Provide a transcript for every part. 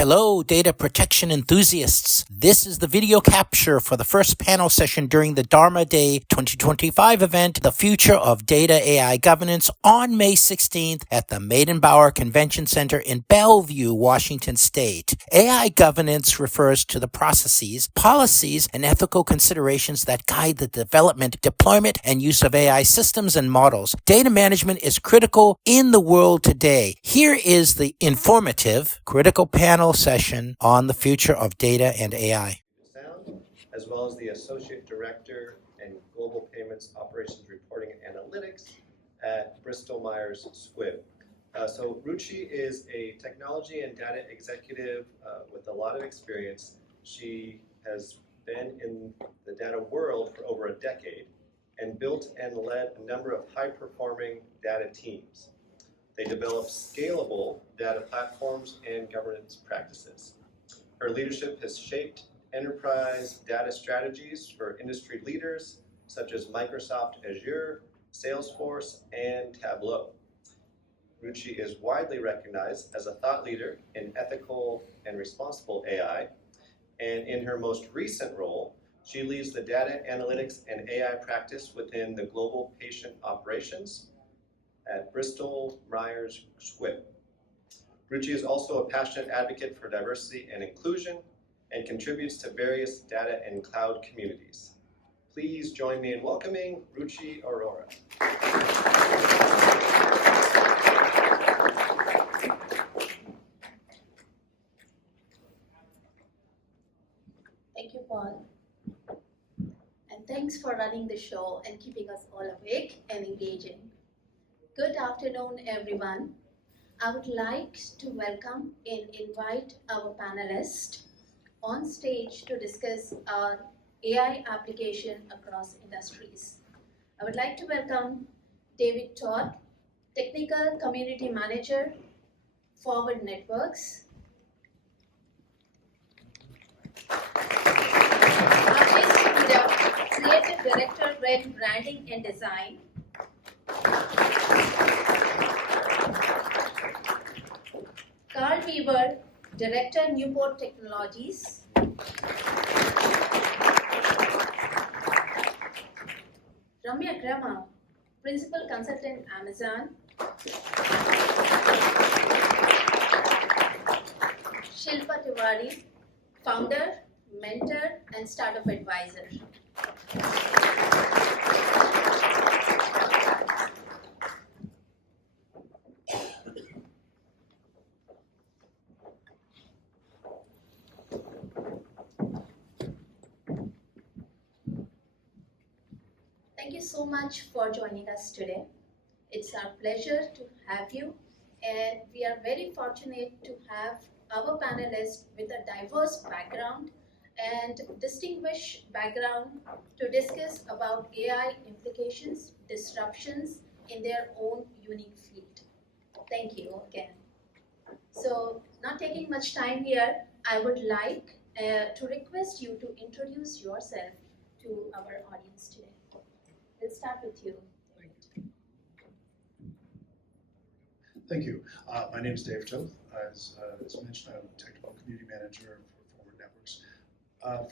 Hello, data protection enthusiasts. This is the video capture for the first panel session during the DARMA Day 2025 event, The Future of Data AI Governance, on May 16th at the Meydenbaur Convention Center in Bellevue, Washington State. AI governance refers to the processes, policies, and ethical considerations that guide the development, deployment, and use of AI systems and models. Data management is critical in the world today. Here is the informative, critical panel session on the future of data and AI. Sound, as well as the Associate Director in Global Payments Operations Reporting and Analytics at Bristol Myers Squibb. So Ruchi is a technology and data executive with a lot of experience. She has been in the data world for over a decade and built and led a number of high-performing data teams. They develop scalable data platforms and governance practices. Her leadership has shaped enterprise data strategies for industry leaders such as Microsoft Azure, Salesforce, and Tableau. Ruchi is widely recognized as a thought leader in ethical and responsible AI, and in her most recent role, she leads the data analytics and AI practice within the global patient operations at Bristol Myers Squibb. Ruchi is also a passionate advocate for diversity and inclusion and contributes to various data and cloud communities. Please join me in welcoming Ruchi Aurora. Thank you, Paul. And thanks for running the show and keeping us all awake and engaging. Good afternoon, everyone. I would like to welcome and invite our panelists on stage to discuss our AI application across industries. I would like to welcome David Todd, Technical Community Manager, Forward Networks. Creative Director, Red Branding and Design. Carl Weaver, Director, Newport Technologies. Ramya Grama, Principal Consultant, Amazon. Shilpa Tiwari, Founder, Mentor, and Startup Advisor. Thank you so much for joining us today. It's our pleasure to have you, and we are very fortunate to have our panelists with a diverse background and distinguished background to discuss about AI implications, disruptions in their own unique field. Thank you again. So, not taking much time here, I would like to request you to introduce yourself to our audience today. Let's start with you. Thank you. My name is Dave Toth. As mentioned, I'm a technical community manager for Forward Networks.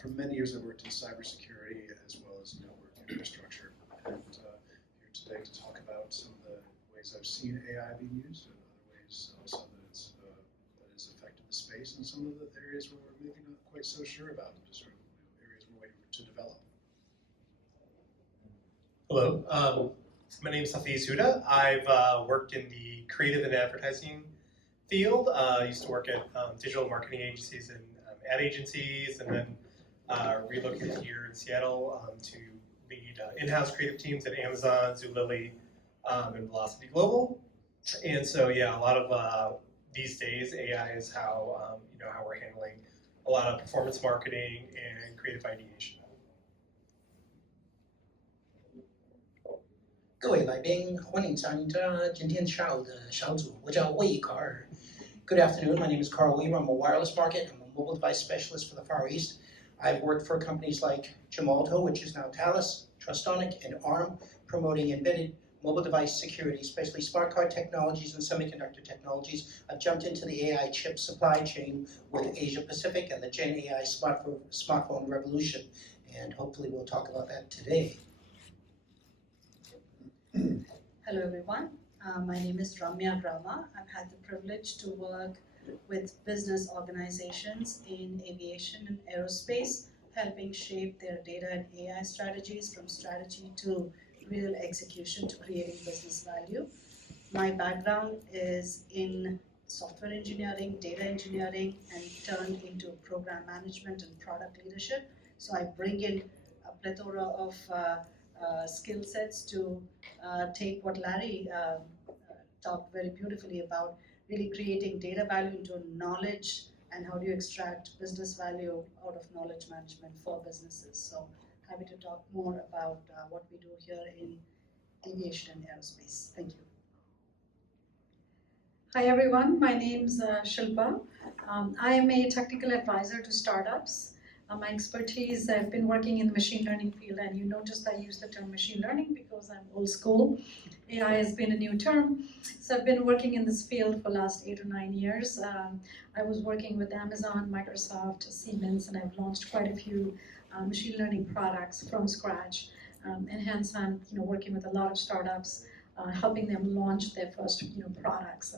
For many years, I've worked in cybersecurity as well as network infrastructure, and here today to talk about some of the ways I've seen AI being used, and other ways also that has affected the space, and some of the areas where we're maybe not quite so sure about, and just sort of areas we're waiting to develop. Hello, my name is Hafiz Huda. I've worked in the creative and advertising field. I used to work at digital marketing agencies and ad agencies, and then relocated here in Seattle to lead in-house creative teams at Amazon, Zulily, and Velocity Global. And so, yeah, a lot of these days, AI is how how we're handling a lot of performance marketing and creative ideation. 各位来宾，欢迎参加今天下午的小组。我叫魏卡尔。Good afternoon. My name is Carl Weaver. I'm a wireless market. I'm a mobile device specialist for the Far East. I've worked for companies like Gemalto, which is now Thales, Trustonic, and ARM, promoting embedded mobile device security, especially smart card technologies and semiconductor technologies. I've jumped into the AI chip supply chain with Asia Pacific and the GenAI smartphone revolution, and hopefully we'll talk about that today. Hello everyone, my name is Ramya Rama. I've had the privilege to work with business organizations in aviation and aerospace, helping shape their data and AI strategies from strategy to real execution to creating business value. My background is in software engineering, data engineering, and turned into program management and product leadership. So I bring in a plethora of skill sets to take what Larry talked very beautifully about, really creating data value into knowledge and how do you extract business value out of knowledge management for businesses. So happy to talk more about what we do here in aviation and aerospace. Thank you. Hi everyone, my name's Shilpa. I am a technical advisor to startups. My expertise, I've been working in the machine learning field, and you notice I use the term machine learning because I'm old school. AI has been a new term. So I've been working in this field for the last 8 or 9 years. I was working with Amazon, Microsoft, Siemens, and I've launched quite a few machine learning products from scratch. And hence I'm working with a lot of startups, helping them launch their first products.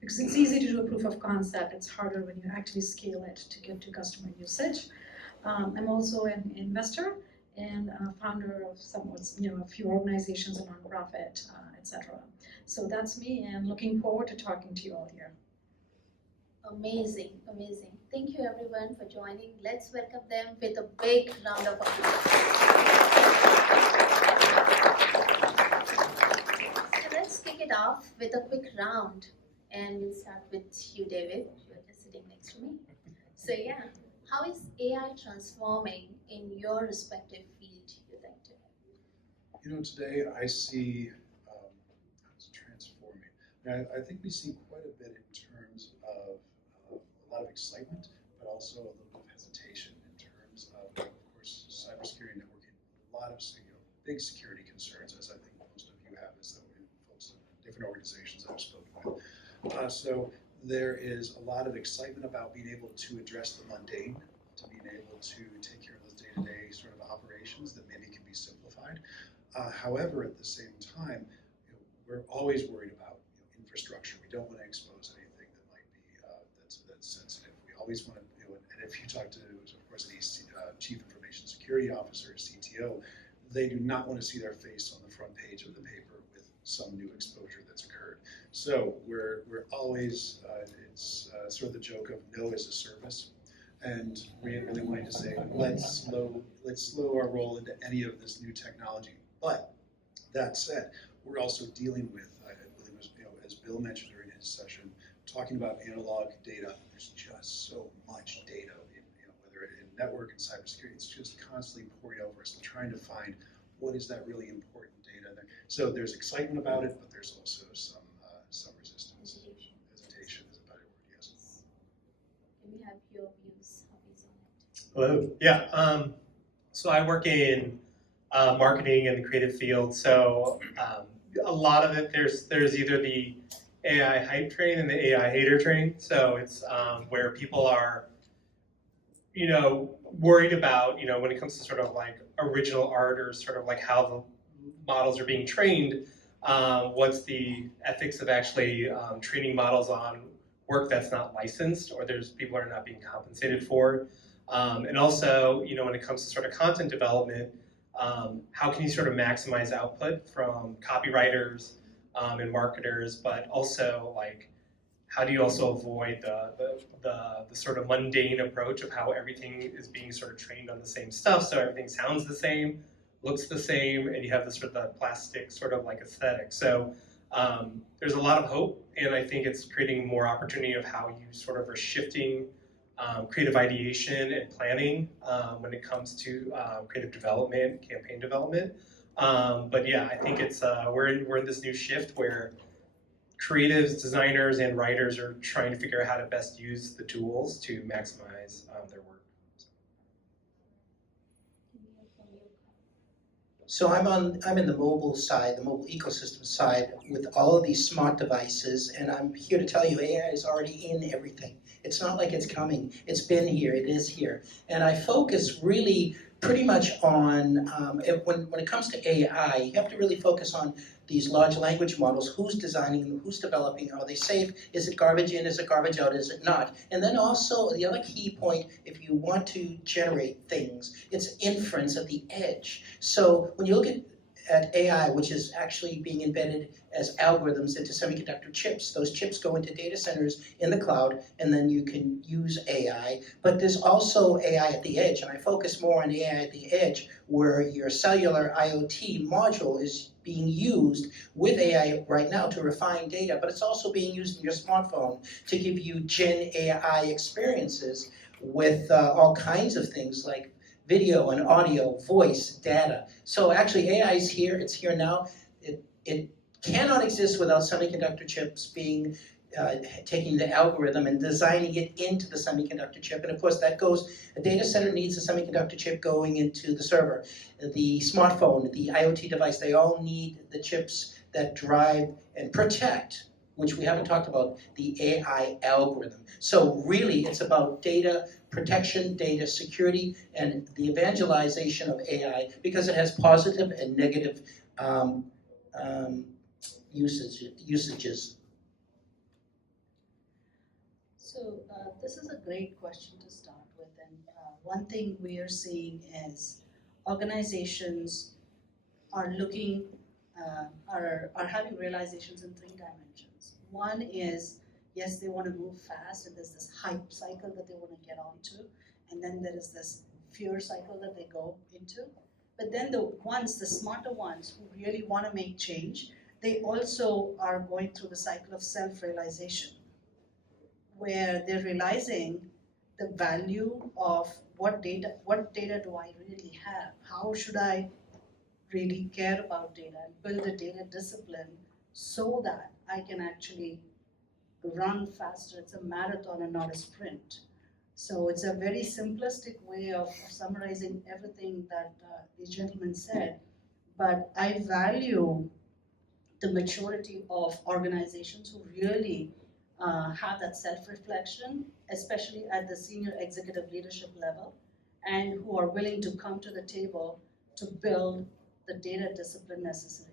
Because it's easy to do a proof of concept, it's harder when you actually scale it to get to customer usage. I'm also an investor and founder of a few organizations, a nonprofit, etc. So that's me, and looking forward to talking to you all here. Amazing, amazing. Thank you everyone for joining. Let's welcome them with a big round of applause. So let's kick it off with a quick round, and we'll start with you, David. You're just sitting next to me. So yeah, how is AI transforming in your respective field, you think, today? Today I see it's transforming. I think we see quite a bit in terms of a lot of excitement, but also a little bit of hesitation in terms of course, cybersecurity networking. A lot of big security concerns, as I think most of you have, as folks in different organizations that I've spoken with. So there is a lot of excitement about being able to address the mundane, to being able to take care of those day-to-day sort of operations that maybe can be simplified. However, at the same time, we're always worried about infrastructure. We don't want to expose anything that might be that's sensitive. We always want to, and if you talk to, of course, any chief information security officer, CTO, they do not want to see their face on the front page of the paper with some new exposure that's occurred. So we're always, it's sort of the joke of no as a service. And we really wanted to say, let's slow our roll into any of this new technology. But that said, we're also dealing with, I believe it was, as Bill mentioned during his session, talking about analog data. There's just so much data, whether in network and cybersecurity, it's just constantly pouring over us and trying to find what is that really important data there. So there's excitement about it, but there's also some resistance. Hesitation is a better word, yes. Can we have your views on it? Hello. Yeah. So I work in marketing and the creative field. So a lot of it, there's either the AI hype train and the AI hater train. So it's where people are, worried about, when it comes to sort of like original art or sort of like how the models are being trained. What's the ethics of actually training models on work that's not licensed or there's people are not being compensated for? And also, when it comes to sort of content development, how can you sort of maximize output from copywriters and marketers, but also like, how do you also avoid the sort of mundane approach of how everything is being sort of trained on the same stuff, so everything sounds the same, looks the same, and you have this sort of the plastic sort of like aesthetic. So there's a lot of hope, and I think it's creating more opportunity of how you sort of are shifting creative ideation and planning when it comes to creative development, campaign development. But yeah, I think it's we're in this new shift where creatives, designers, and writers are trying to figure out how to best use the tools to maximize their work. So I'm in the mobile side, the mobile ecosystem side with all of these smart devices, and I'm here to tell you AI is already in everything. It's not like it's coming. It's been here. It is here. And I focus really pretty much on, when it comes to AI, you have to really focus on these large language models. Who's designing them? Who's developing? Are they safe? Is it garbage in? Is it garbage out? Is it not? And then also the other key point, if you want to generate things, it's inference at the edge. So when you look at AI, which is actually being embedded as algorithms into semiconductor chips. Those chips go into data centers in the cloud, and then you can use AI. But there's also AI at the edge, and I focus more on AI at the edge, where your cellular IoT module is being used with AI right now to refine data, but it's also being used in your smartphone to give you Gen AI experiences with all kinds of things like video and audio, voice, data. So actually AI is here, it's here now. It cannot exist without semiconductor chips being, taking the algorithm and designing it into the semiconductor chip. And of course that goes, a data center needs a semiconductor chip going into the server. The smartphone, the IoT device, they all need the chips that drive and protect, which we haven't talked about, the AI algorithm. So really it's about data protection, data security, and the evangelization of AI, because it has positive and negative usages. So this is a great question to start with, and one thing we are seeing is organizations are looking, are having realizations in 3 dimensions. One is, yes, they want to move fast, and there's this hype cycle that they want to get onto, and then there is this fear cycle that they go into. But then the smarter ones who really want to make change, they also are going through the cycle of self-realization, where they're realizing the value of what data do I really have? How should I really care about data and build a data discipline so that I can actually run faster. It's a marathon and not a sprint. So it's a very simplistic way of summarizing everything that the gentleman said, but I value the maturity of organizations who really have that self-reflection, especially at the senior executive leadership level, and who are willing to come to the table to build the data discipline necessary.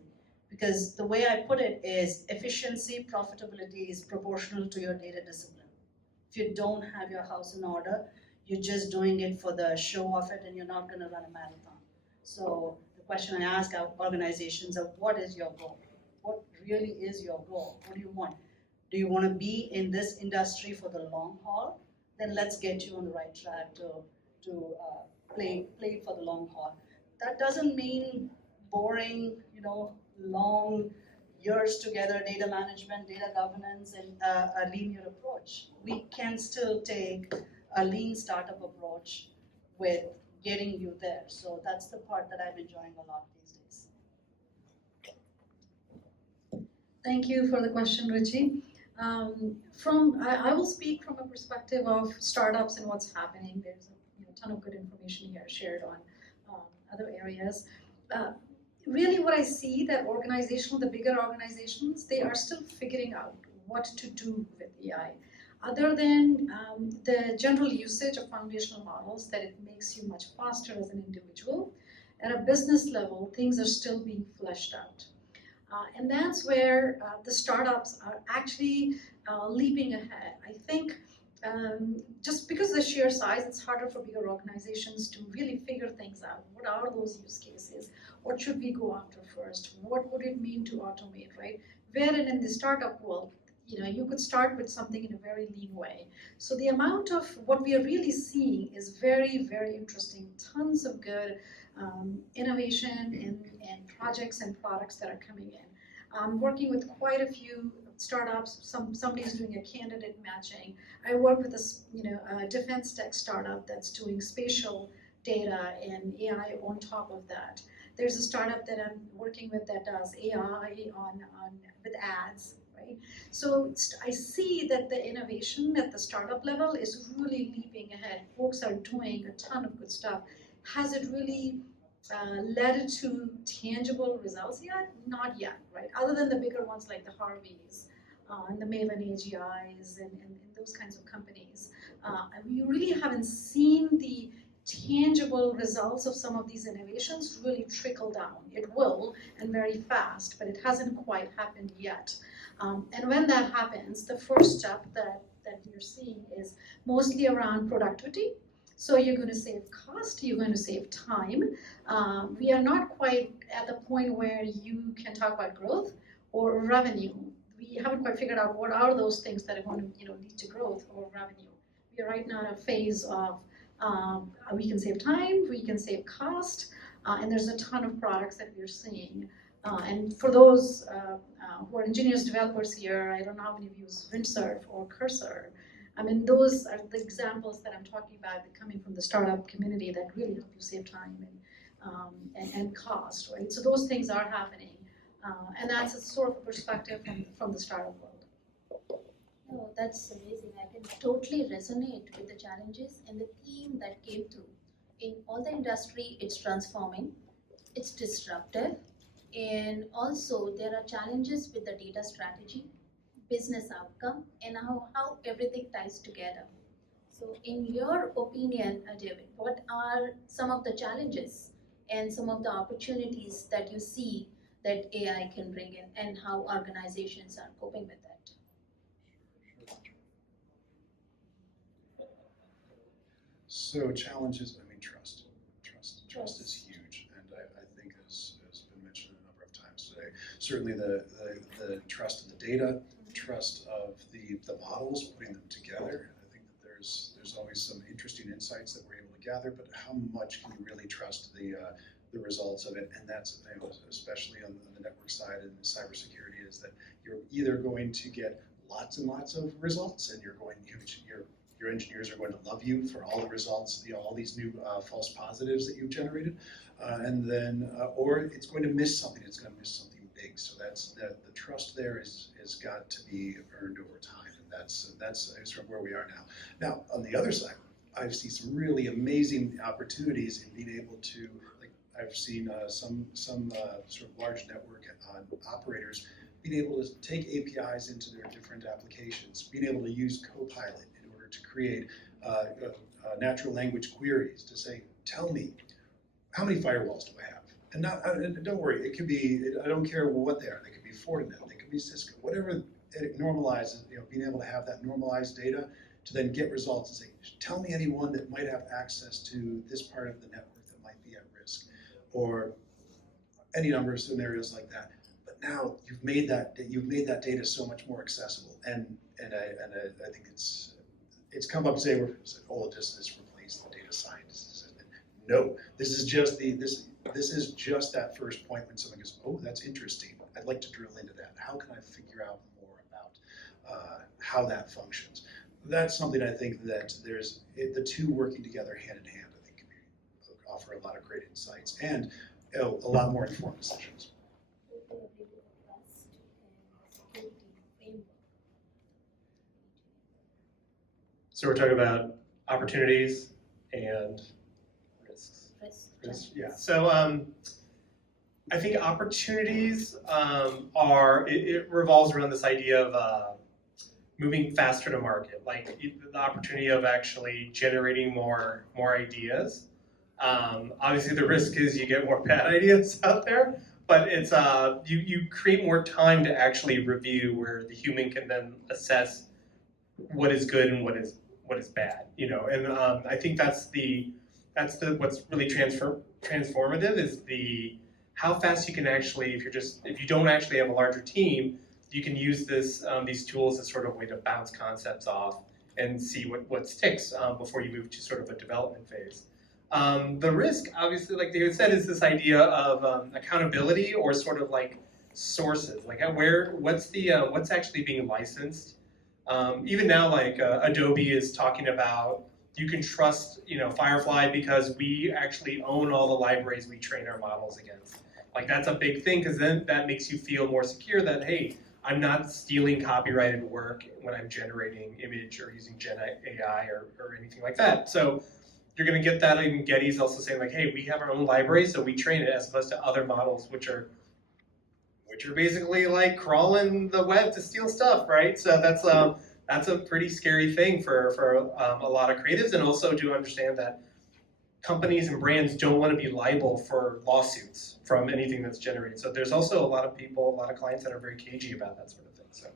Because the way I put it is efficiency, profitability is proportional to your data discipline. If you don't have your house in order, you're just doing it for the show of it and you're not gonna run a marathon. So the question I ask our organizations is, what is your goal? What really is your goal? What do you want? Do you want to be in this industry for the long haul? Then let's get you on the right track to play for the long haul. That doesn't mean boring, long years together, data management, data governance, and a linear approach. We can still take a lean startup approach with getting you there. So that's the part that I'm enjoying a lot these days. Thank you for the question, Ruchi. I will speak from a perspective of startups and what's happening. There's a ton of good information here shared on other areas. Really what I see that the bigger organizations, they are still figuring out what to do with AI. Other than the general usage of foundational models, that it makes you much faster as an individual, at a business level, things are still being fleshed out. And that's where the startups are actually leaping ahead. I think just because of the sheer size, it's harder for bigger organizations to really figure things out. What are those use cases? What should we go after first? What would it mean to automate, right? Wherein in the startup world, you could start with something in a very lean way. So the amount of what we are really seeing is very, very interesting. Tons of good innovation and projects and products that are coming in. I'm working with quite a few startups. Somebody's doing a candidate matching. I work with a defense tech startup that's doing spatial data and AI on top of that. There's a startup that I'm working with that does AI with ads, right? So I see that the innovation at the startup level is really leaping ahead. Folks are doing a ton of good stuff. Has it really led to tangible results yet? Not yet, right? Other than the bigger ones like the Harveys and the Maven AGIs and those kinds of companies. We really haven't seen the tangible results of some of these innovations really trickle down. It will, and very fast, but it hasn't quite happened yet. And when that happens, the first step that we're seeing is mostly around productivity. So you're going to save cost, you're going to save time. We are not quite at the point where you can talk about growth or revenue. We haven't quite figured out what are those things that are going to lead to growth or revenue. We are right now in a phase of we can save time, we can save cost, and there's a ton of products that we're seeing. And for those who are engineers, developers here, I don't know how many of you use Windsurf or Cursor. I mean, those are the examples that I'm talking about that coming from the startup community that really help you save time and cost, right? So those things are happening. And that's a sort of a perspective from the startup world. Oh, that's amazing. I can totally resonate with the challenges and the theme that came through. In all the industry, it's transforming, it's disruptive, and also there are challenges with the data strategy, business outcome, and how everything ties together. So in your opinion, David, what are some of the challenges and some of the opportunities that you see that AI can bring in, and how organizations are coping with that? So challenges, I mean, trust. Trust is huge, and I think as been mentioned a number of times today, certainly the trust of the data, trust of the models, putting them together. I think that there's always some interesting insights that we're able to gather, but how much can you really trust the results of it? And that's, especially on the network side and cybersecurity, is that you're either going to get lots and lots of results, and your engineers are going to love you for all the results, all these new false positives that you've generated, and then, or it's going to miss something. It's going to miss something big. So the trust there is got to be earned over time, and that's sort of where we are now. Now, on the other side, I see some really amazing opportunities in being able to, like, I've seen some sort of large network operators being able to take APIs into their different applications, being able to use Copilot in order to create natural language queries to say, tell me, how many firewalls do I have? And don't worry, it could be, I don't care what they are. They could be Fortinet, they could be Cisco, whatever it normalizes, being able to have that normalized data to then get results and say, tell me anyone that might have access to this part of the network that might be at risk, or any number of scenarios like that. But now you've made that data so much more accessible, and I think it's come up to say, oh, does this replace the data scientists? No, this is just that first point when someone goes, oh, that's interesting. I'd like to drill into that. How can I figure out more about how that functions? That's something I think that the two working together hand in hand, I think, can offer a lot of great insights and a lot more informed decisions. So we're talking about opportunities and risks. Yeah. So I think opportunities it revolves around this idea of moving faster to market, like the opportunity of actually generating more ideas. Obviously, the risk is you get more bad ideas out there, but it's you create more time to actually review, where the human can then assess what is good and what is bad, And I think that's what's really transformative is how fast you can actually, if you don't actually have a larger team, you can use these tools as sort of a way to bounce concepts off and see what sticks before you move to sort of a development phase. The risk, obviously, like David said, is this idea of accountability, or sort of like sources, like what's actually being licensed. Even now, like Adobe is talking about, you can trust Firefly because we actually own all the libraries we train our models against. Like, that's a big thing, because then that makes you feel more secure that, hey, I'm not stealing copyrighted work when I'm generating image or using GenAI or anything like that. So you're going to get that in Getty's also saying like, hey, we have our own library, so we train it as opposed to other models which are basically like crawling the web to steal stuff, right? So that's a pretty scary thing for a lot of creatives, and also to understand that companies and brands don't want to be liable for lawsuits from anything that's generated. So there's also a lot of people, a lot of clients that are very cagey about that sort of thing. So.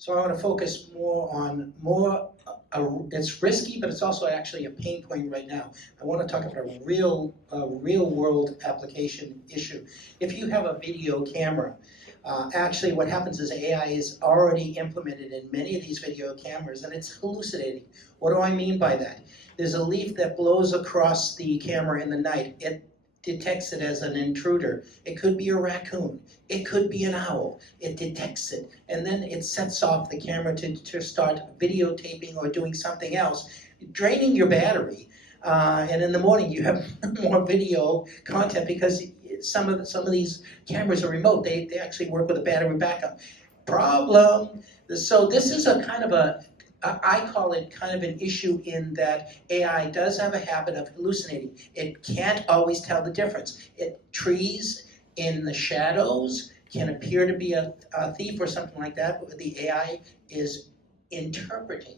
So I want to focus more on it's risky, but it's also actually a pain point right now. I want to talk about a real world application issue. If you have a video camera, actually what happens is AI is already implemented in many of these video cameras, and it's hallucinating. What do I mean by that? There's a leaf that blows across the camera in the night. It detects it as an intruder. It could be a raccoon. It could be an owl. It detects it, and then it sets off the camera to start videotaping or doing something else, draining your battery. And in the morning, you have more video content because some of these cameras are remote. They actually work with a battery backup. Problem. So this is a kind of I call it kind of an issue in that AI does have a habit of hallucinating. It can't always tell the difference. Trees in the shadows can appear to be a thief or something like that, but the AI is interpreting.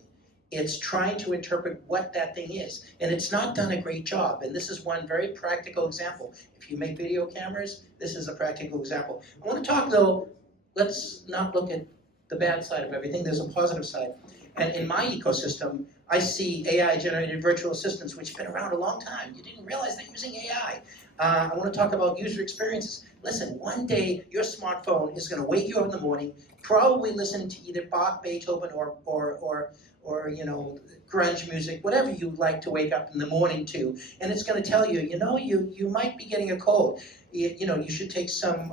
It's trying to interpret what that thing is, and it's not done a great job. And this is one very practical example. If you make video cameras, this is a practical example. I want to talk though, let's not look at the bad side of everything. There's a positive side. And in my ecosystem, I see AI-generated virtual assistants, which have been around a long time. You didn't realize they're using AI. I want to talk about user experiences. Listen, one day your smartphone is going to wake you up in the morning, probably listen to either Bach, Beethoven, or you know, grunge music, whatever you like to wake up in the morning to, and it's going to tell you, you might be getting a cold. You should take some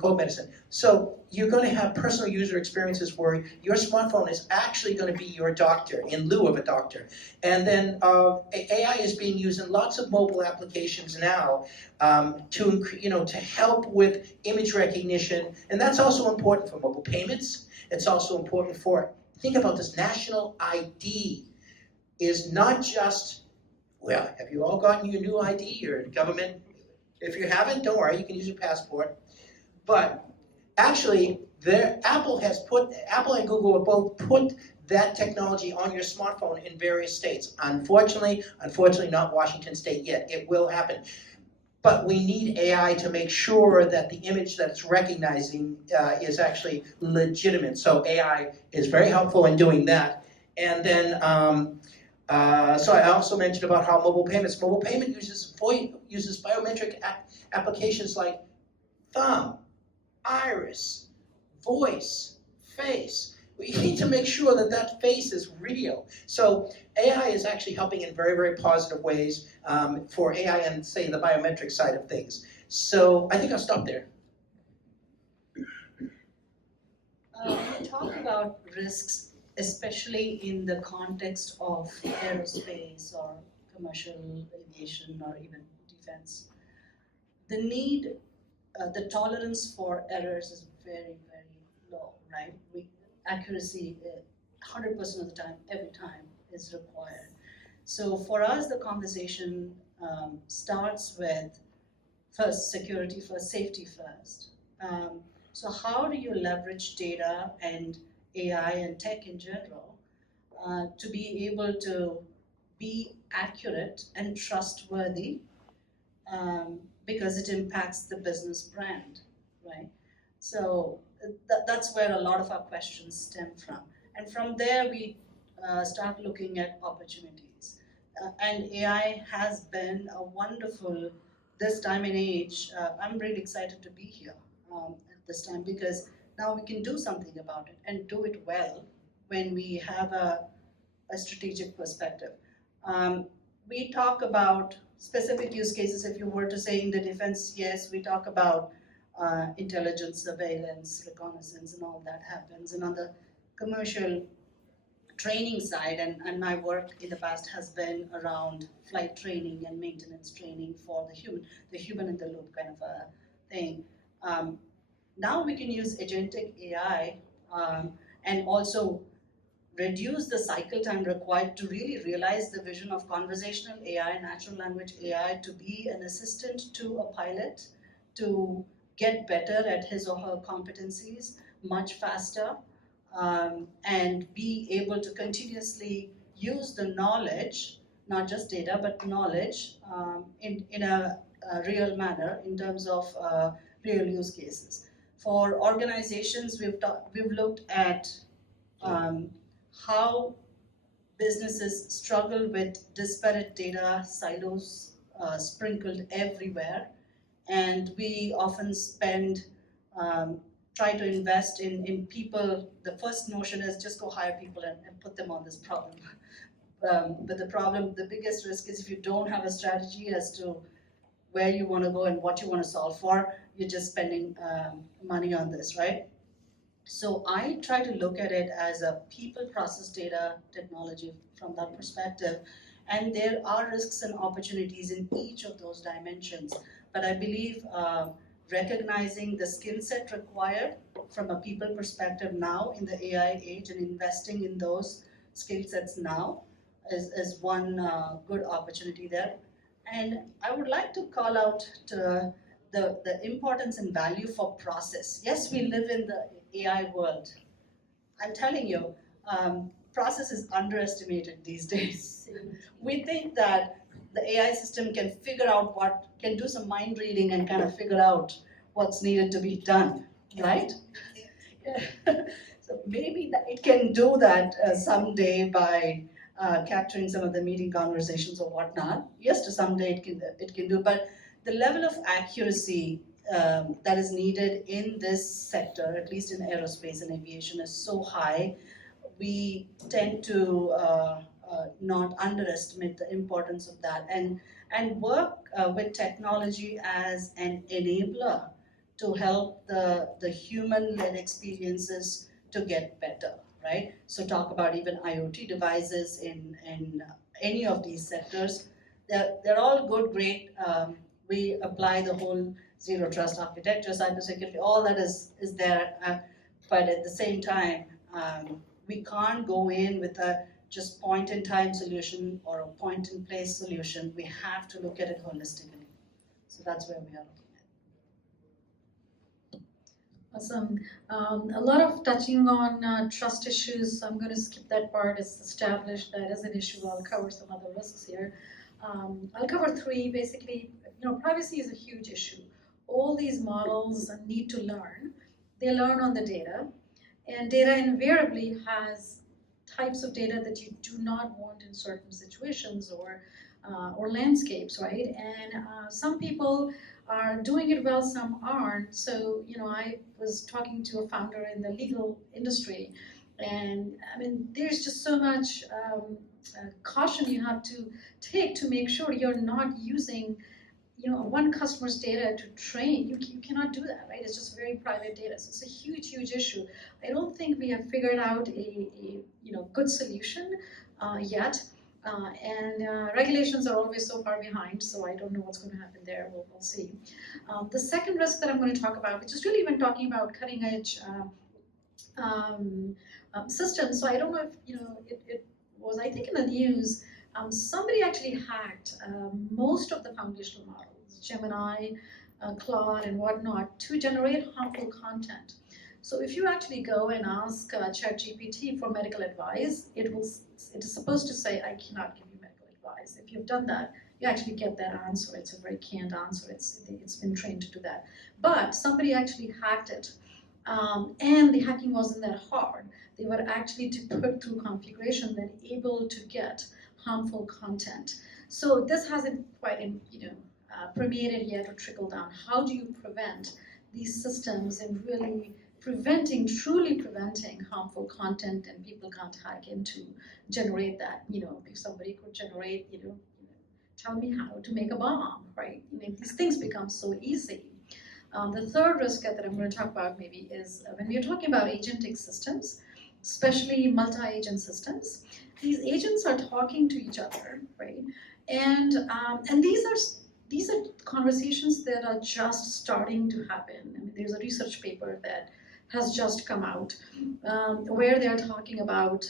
cold medicine. So you're going to have personal user experiences where your smartphone is actually going to be your doctor in lieu of a doctor. And then AI is being used in lots of mobile applications now to help with image recognition, and that's also important for mobile payments. It's also important for, think about this, national ID is not just, well, have you all gotten your new ID, your government? If you haven't, don't worry, you can use your passport. But actually, Apple and Google have both put that technology on your smartphone in various states. Unfortunately not Washington State yet. It will happen. But we need AI to make sure that the image that it's recognizing is actually legitimate. So AI is very helpful in doing that. And then, so I also mentioned about how mobile payment uses biometric applications like thumb, iris, voice, face. We need to make sure that that face is real. So AI is actually helping in very, very positive ways for AI and, say, the biometric side of things. So I think I'll stop there. When you talk about risks, especially in the context of aerospace or commercial aviation or even defense, the tolerance for errors is very, very low, right? Accuracy, 100% of the time, every time is required. So for us, the conversation starts with first security first, safety first. So how do you leverage data and AI and tech in general to be able to be accurate and trustworthy because it impacts the business brand, right? So that's where a lot of our questions stem from. And from there, we start looking at opportunities. And AI has been a wonderful, this time and age, I'm really excited to be here at this time because now we can do something about it and do it well when we have a strategic perspective. We talk about specific use cases. If you were to say in the defense, yes, we talk about intelligence, surveillance, reconnaissance, and all that happens. And on the commercial training side, and my work in the past has been around flight training and maintenance training for the human in the loop kind of a thing. Now we can use agentic AI and also reduce the cycle time required to really realize the vision of conversational AI, natural language AI, to be an assistant to a pilot, to get better at his or her competencies much faster, and be able to continuously use the knowledge, not just data, but knowledge in a real manner in terms of real use cases. For organizations, we've looked at how businesses struggle with disparate data silos sprinkled everywhere, and we often try to invest in people. The first notion is just go hire people and put them on this problem. But the biggest risk is if you don't have a strategy as to where you want to go and what you want to solve for, you're just spending money on this, right? So I try to look at it as a people process data technology from that perspective. And there are risks and opportunities in each of those dimensions. But I believe recognizing the skill set required from a people perspective now in the AI age and investing in those skill sets now is one good opportunity there. And I would like to call out to the importance and value for process. Yes, we live in the AI world. I'm telling you, process is underestimated these days. We think that the AI system can can do some mind reading and kind of figure out what's needed to be done, right? So maybe it can do that someday by capturing some of the meeting conversations or whatnot. Yes, to someday it can do, but the level of accuracy that is needed in this sector, at least in aerospace and aviation, is so high. We tend to not underestimate the importance of that and work with technology as an enabler to help the human-led experiences to get better, right? So talk about even IoT devices in any of these sectors. They're all good, great. We apply the whole zero trust architecture, cybersecurity, all that is there. But at the same time, we can't go in with a just point-in-time solution or a point-in-place solution. We have to look at it holistically. So that's where we are looking at. Awesome. A lot of touching on trust issues. I'm going to skip that part. It's established that is an issue. I'll cover some other risks here. I'll cover three. Basically, privacy is a huge issue. All these models need to learn. They learn on the data, and data invariably has types of data that you do not want in certain situations or landscapes, right? And some people are doing it well, some aren't. So, I was talking to a founder in the legal industry, and I mean, there's just so much caution you have to take to make sure you're not using one customer's data to train. You cannot do that, right? It's just very private data. So it's a huge, huge issue. I don't think we have figured out a good solution yet. And regulations are always so far behind, so I don't know what's going to happen there. We'll see. The second risk that I'm going to talk about, which is really even talking about cutting edge systems. So I don't know if it was, I think in the news, somebody actually hacked most of the foundational models, Gemini, Claude, and whatnot, to generate harmful content. So if you actually go and ask ChatGPT for medical advice, it is supposed to say, I cannot give you medical advice. If you've done that, you actually get that answer. It's a very canned answer. It's been trained to do that. But somebody actually hacked it, and the hacking wasn't that hard. They were actually to put through configuration that able to get harmful content. So this hasn't quite permeated yet or trickled down. How do you prevent these systems and really truly preventing harmful content and people can't hack into generate that? If somebody could generate, tell me how to make a bomb, right? These things become so easy. The third risk that I'm going to talk about maybe is when we're talking about agentic systems, especially multi-agent systems, these agents are talking to each other, right? And these are conversations that are just starting to happen. I mean, there's a research paper that has just come out, where they're talking about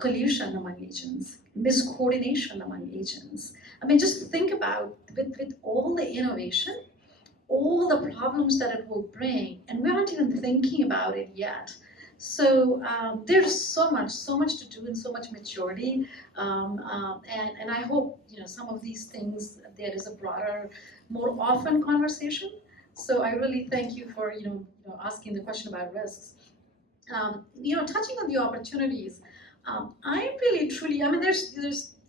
collusion among agents, miscoordination among agents. I mean, just think about with all the innovation, all the problems that it will bring, and we aren't even thinking about it yet. So there's so much to do and so much maturity, and I hope some of these things there is a broader, more often conversation. So I really thank you for asking the question about risks. Touching on the opportunities, I really truly, I mean, there's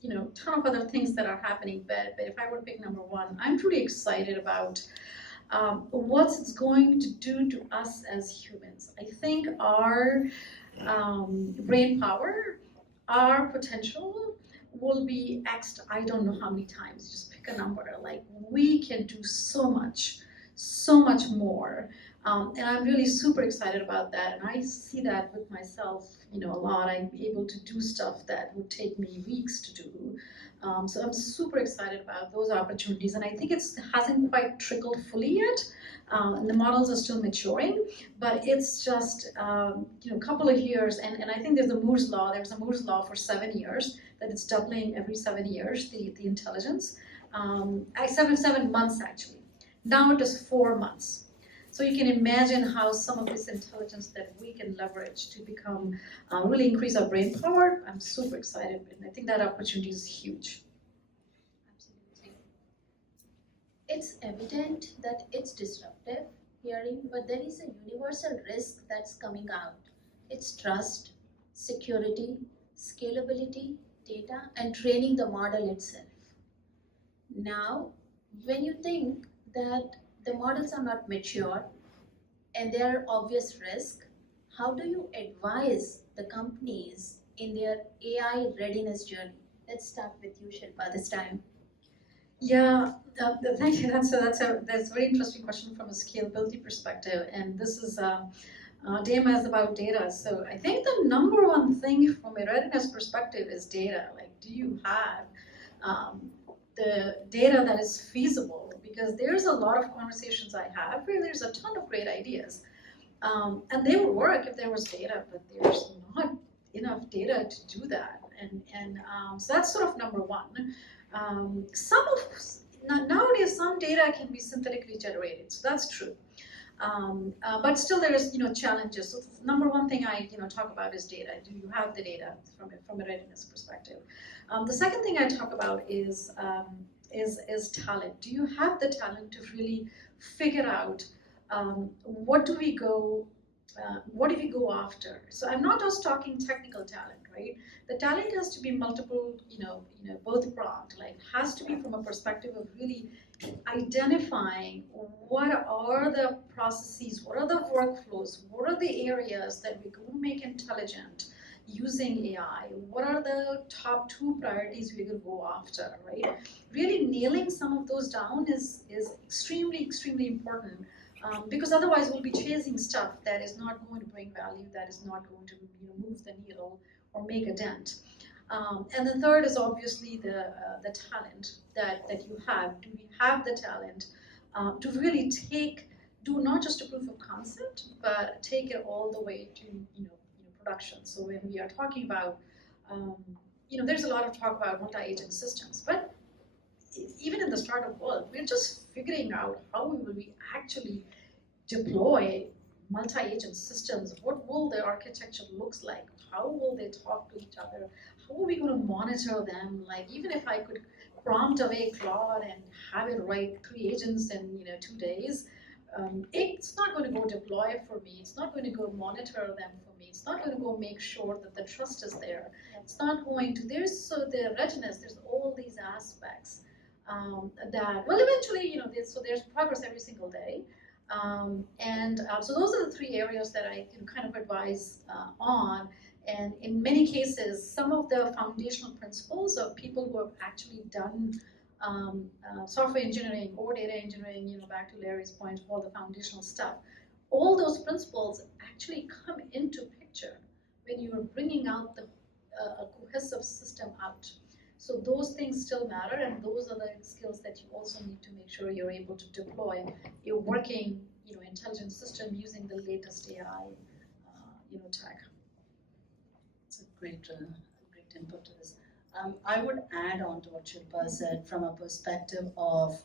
a ton of other things that are happening, but if I were to pick number one, I'm truly excited about what it's going to do to us as humans. I think our brain power, our potential will be X'd, I don't know how many times, just pick a number. Like, we can do so much more. And I'm really super excited about that. And I see that with myself, a lot. I'm able to do stuff that would take me weeks to do. So I'm super excited about those opportunities. And I think it hasn't quite trickled fully yet. And the models are still maturing, but it's just a couple of years. And I think there's a Moore's law. There's a Moore's law for 7 years, that it's doubling every 7 years, the intelligence. 7 months, actually. Now it is 4 months. So you can imagine how some of this intelligence that we can leverage to become, really increase our brain power. I'm super excited, and I think that opportunity is huge. Absolutely. It's evident that it's disruptive hearing, but there is a universal risk that's coming out. It's trust, security, scalability, data, and training the model itself. Now, when you think that the models are not mature and there are obvious risks, how do you advise the companies in their AI readiness journey? Let's start with you, Shilpa, this time. Yeah, thank you. That's a very interesting question from a scalability perspective, and this is DAMA is about data. So I think the number one thing from a readiness perspective is data. Like, do you have the data that is feasible? Because there's a lot of conversations I have where there's a ton of great ideas, and they would work if there was data, but there's not enough data to do that, and so that's sort of number one. Nowadays some data can be synthetically generated, so that's true, but still there is challenges. So number one thing I talk about is data. Do you have the data from a readiness perspective? The second thing I talk about is talent. Do you have the talent to really figure out what do we go after? So I'm not just talking technical talent, right? The talent has to be multiple, both pronged. Like, has to be from a perspective of really identifying what are the processes, what are the workflows, what are the areas that we're going to make intelligent using AI, what are the top 2 priorities we're going to go after, right? Really nailing some of those down is extremely important, because otherwise we'll be chasing stuff that is not going to bring value, that is not going to move the needle or make a dent. And the third is obviously the talent that you have. Do we have the talent to really do not just a proof of concept, but take it all the way to production? So when we are talking about, there's a lot of talk about multi-agent systems, but even in the startup world, we're just figuring out how we will actually deploy multi-agent systems. What will the architecture looks like? How will they talk to each other? How are we going to monitor them? Like, even if I could prompt away Claude and have it write 3 agents in 2 days, it's not going to go deploy for me. It's not going to go monitor them for me. It's not going to go make sure that the trust is there. It's not going to, the readiness, there's all these aspects that, well, eventually, so there's progress every single day. So those are the 3 areas that I can kind of advise on. And in many cases, some of the foundational principles of people who have actually done software engineering or data engineering, back to Larry's point, all the foundational stuff, all those principles actually come into picture when you're bringing out a cohesive system out. So those things still matter, and those are the skills that you also need to make sure you're able to deploy. You're working intelligent system using the latest AI, tech. It's a great input to this. I would add on to what Shilpa said from a perspective of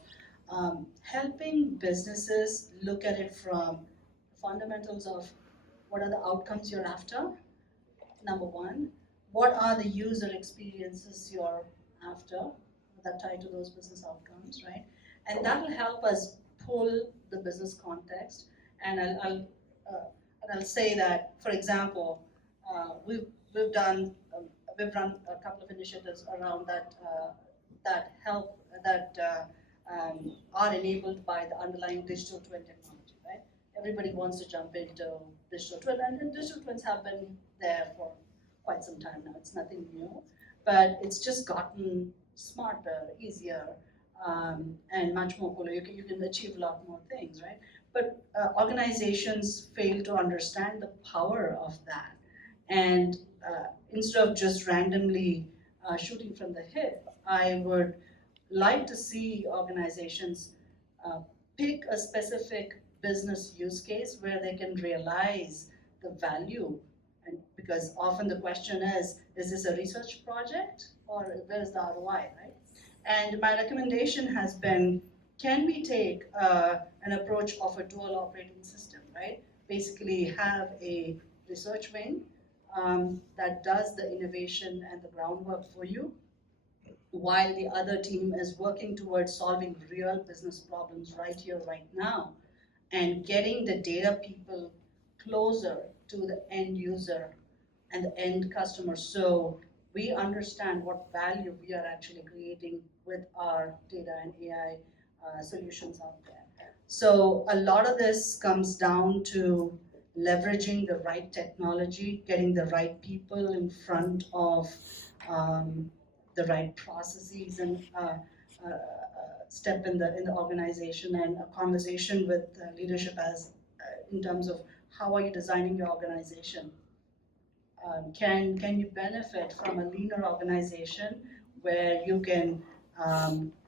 helping businesses look at it from fundamentals of what are the outcomes you're after, number one. What are the user experiences you're after that tie to those business outcomes, right? And that will help us pull the business context. And I'll say that, for example, we've run a couple of initiatives around that are enabled by the underlying digital twin technology, right? Everybody wants to jump into digital twin, and digital twins have been there for quite some time now. It's nothing new, but it's just gotten smarter, easier, and much more cooler. You can achieve a lot more things, right? But organizations fail to understand the power of that. And instead of just randomly shooting from the hip, I would like to see organizations pick a specific business use case where they can realize the value. And because often the question is this a research project or where's the ROI, right? And my recommendation has been, can we take an approach of a dual operating system, right? Basically have a research wing that does the innovation and the groundwork for you, while the other team is working towards solving real business problems right here, right now, and getting the data people closer to the end user and the end customer, so we understand what value we are actually creating with our data and AI solutions out there. So a lot of this comes down to leveraging the right technology, getting the right people in front of the right processes and step in the organization, and a conversation with leadership as in terms of how are you designing your organization. Can you benefit from a leaner organization where you can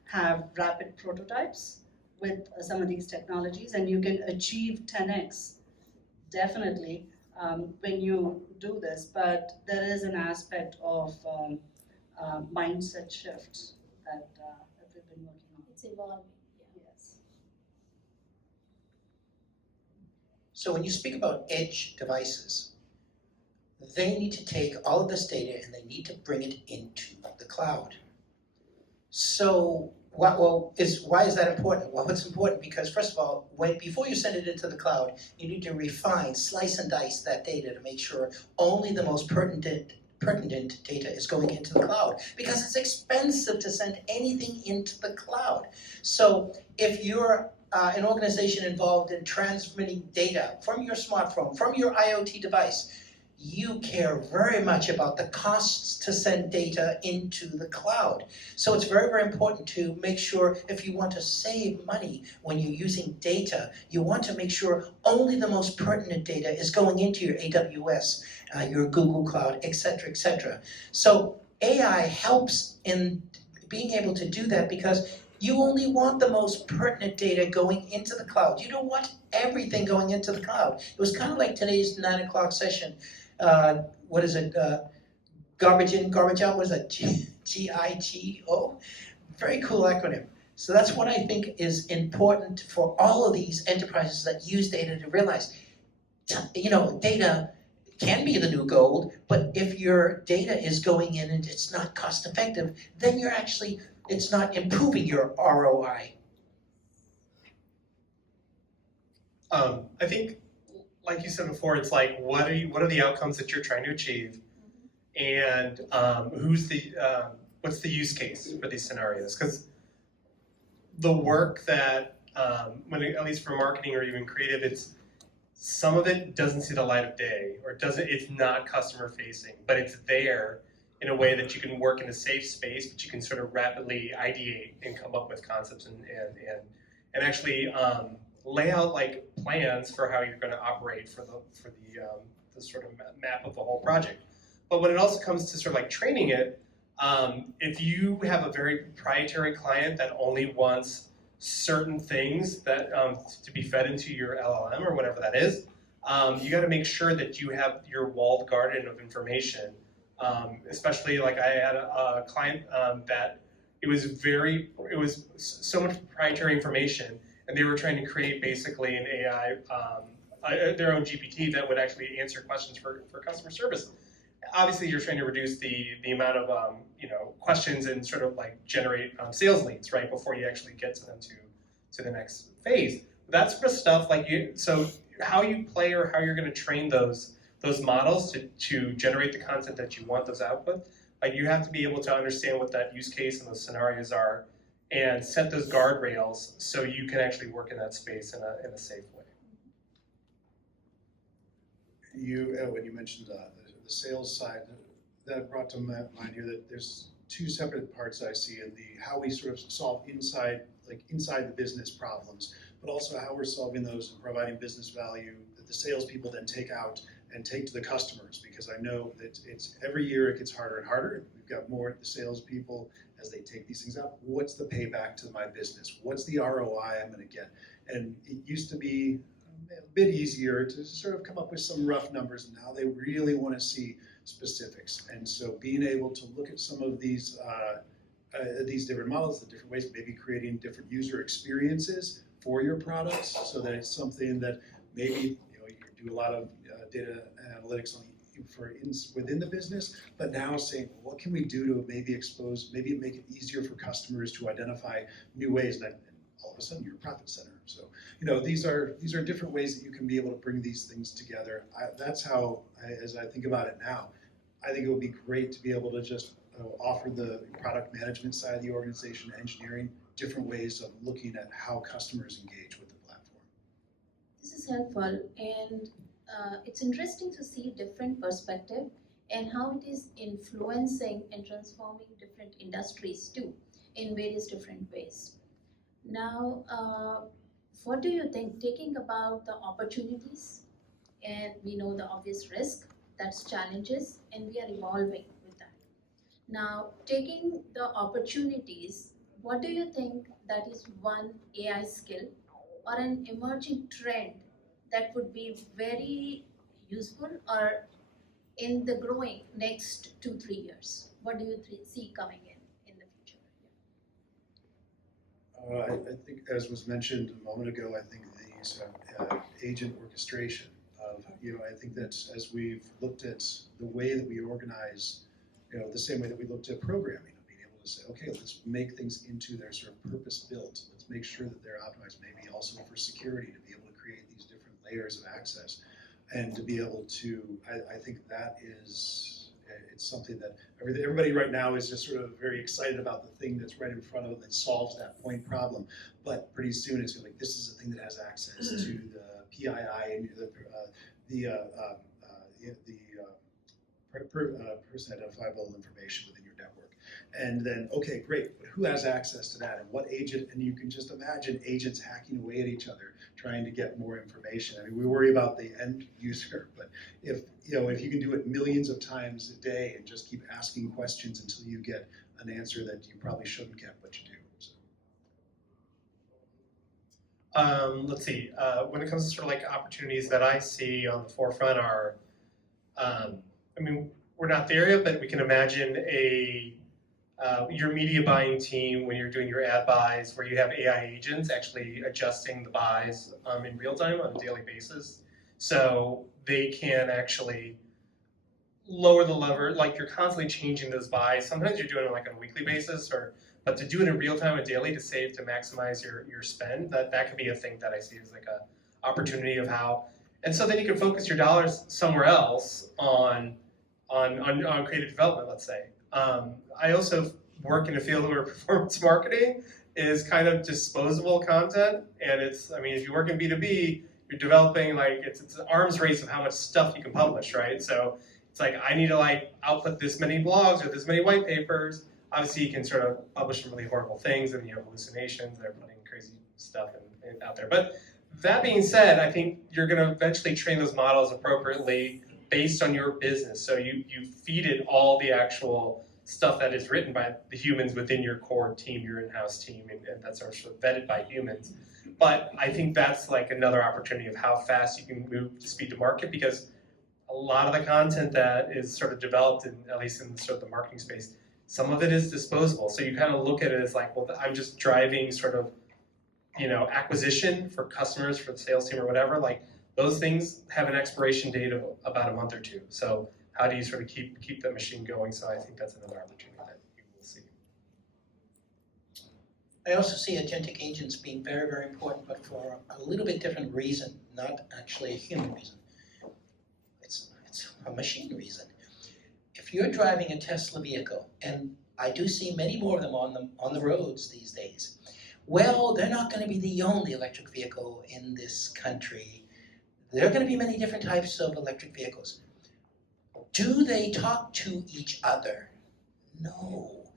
have rapid prototypes with some of these technologies, and you can achieve 10x, definitely, when you do this. But there is an aspect of mindset shift that we've been working on. It's evolving. Yes. So when you speak about edge devices, they need to take all of this data and they need to bring it into the cloud. So why is that important? Well, it's important because, first of all, before you send it into the cloud, you need to refine, slice and dice that data to make sure only the most pertinent data is going into the cloud, because it's expensive to send anything into the cloud. So if you're an organization involved in transmitting data from your smartphone, from your IoT device, you care very much about the costs to send data into the cloud. So it's very, very important to make sure, if you want to save money when you're using data, you want to make sure only the most pertinent data is going into your AWS, your Google Cloud, et cetera, et cetera. So AI helps in being able to do that, because you only want the most pertinent data going into the cloud. You don't want everything going into the cloud. It was kind of like today's 9 o'clock session. What is it? Garbage in, garbage out. What is that? GIGO? Very cool acronym. So that's what I think is important for all of these enterprises that use data to realize. Data can be the new gold, but if your data is going in and it's not cost effective, then it's not improving your ROI. I think, like you said before, it's like, what are the outcomes that you're trying to achieve, and what's the use case for these scenarios? Because the work that, at least for marketing or even creative, some of it doesn't see the light of day, or it's not customer facing, but it's there in a way that you can work in a safe space, but you can sort of rapidly ideate and come up with concepts and actually lay out like plans for how you're going to operate for the sort of map of the whole project. But when it also comes to sort of like training it, if you have a very proprietary client that only wants certain things that to be fed into your LLM or whatever that is, you got to make sure that you have your walled garden of information. Especially like I had a client that it was so much proprietary information, and they were trying to create basically an AI, their own GPT that would actually answer questions for customer service. Obviously, you're trying to reduce the amount of questions and sort of like generate sales leads right before you actually get to them to the next phase. That's sort of stuff like so how you play or how you're going to train those models to generate the content that you want, those outputs. Like you have to be able to understand what that use case and those scenarios are, and set those guardrails so you can actually work in that space in a safe way. When you mentioned the sales side, that brought to mind here that there's two separate parts I see in how we sort of solve inside the business problems, but also how we're solving those and providing business value that the salespeople then take out and take to the customers, because I know that it's every year it gets harder and harder. We've got more the salespeople as they take these things out. What's the payback to my business? What's the ROI I'm going to get? And it used to be a bit easier to sort of come up with some rough numbers, and now they really want to see specifics. And so being able to look at some of these different models, the different ways, maybe creating different user experiences for your products, so that it's something that maybe you do a lot of data analytics within the business, but now saying, well, what can we do to maybe make it easier for customers to identify new ways, and all of a sudden you're a profit center. So these are different ways that you can be able to bring these things together. That's how, as I think about it now, I think it would be great to be able to just offer the product management side of the organization, engineering, different ways of looking at how customers engage with the platform. This is helpful, and it's interesting to see different perspective and how it is influencing and transforming different industries too in various different ways. Now, what do you think, taking about the opportunities, and we know the obvious risk, that's challenges, and we are evolving with that. Now, taking the opportunities, what do you think that is one AI skill or an emerging trend that would be very useful or in the growing next 2-3 years? What do you see coming in the future? I think, as was mentioned a moment ago, I think these agent orchestration of, I think that as we've looked at the way that we organize, the same way that we looked at programming, being able to say, okay, let's make things into their sort of purpose built. Let's make sure that they're optimized, maybe also for security, to be able to create these different layers of access, and to be able to, I think that is, it's something that everybody right now is just sort of very excited about the thing that's right in front of them that solves that point problem. But pretty soon it's going to be like, this is a thing that has access to the PII and person identifiable information within your network. And then, okay, great, but who has access to that, and what agent? And you can just imagine agents hacking away at each other, trying to get more information. I mean, we worry about the end user, but if you can do it millions of times a day and just keep asking questions until you get an answer that you probably shouldn't get, but you do. So. Let's see. When it comes to sort of like opportunities that I see on the forefront are, we're not there yet, but we can imagine your media buying team, when you're doing your ad buys, where you have AI agents actually adjusting the buys in real time on a daily basis. So they can actually lower the lever, like you're constantly changing those buys. Sometimes you're doing it like on a weekly basis, but to do it in real time and daily to maximize your spend, that could be a thing that I see as like a opportunity of how. And so then you can focus your dollars somewhere else on creative development, let's say. I also work in a field where performance marketing is kind of disposable content, and if you work in B2B, you're developing it's an arms race of how much stuff you can publish, right? So it's like, I need to output this many blogs or this many white papers. Obviously, you can sort of publish some really horrible things, and you have hallucinations. They're putting crazy stuff out there. But that being said, I think you're going to eventually train those models appropriately based on your business. So you feed it all the actual stuff that is written by the humans within your core team, your in-house team, and that's sort of vetted by humans. But I think that's like another opportunity of how fast you can move to speed to market, because a lot of the content that is sort of developed, at least in sort of the marketing space, some of it is disposable. So you kind of look at it as like, well, I'm just driving sort of, acquisition for customers, for the sales team or whatever. Like those things have an expiration date of about a month or two. So how do you sort of keep that machine going? So I think that's another opportunity that you will see. I also see agentic agents being very, very important, but for a little bit different reason, not actually a human reason. It's a machine reason. If you're driving a Tesla vehicle, and I do see many more of them on the roads these days, well, they're not going to be the only electric vehicle in this country. There are going to be many different types of electric vehicles. Do they talk to each other? No.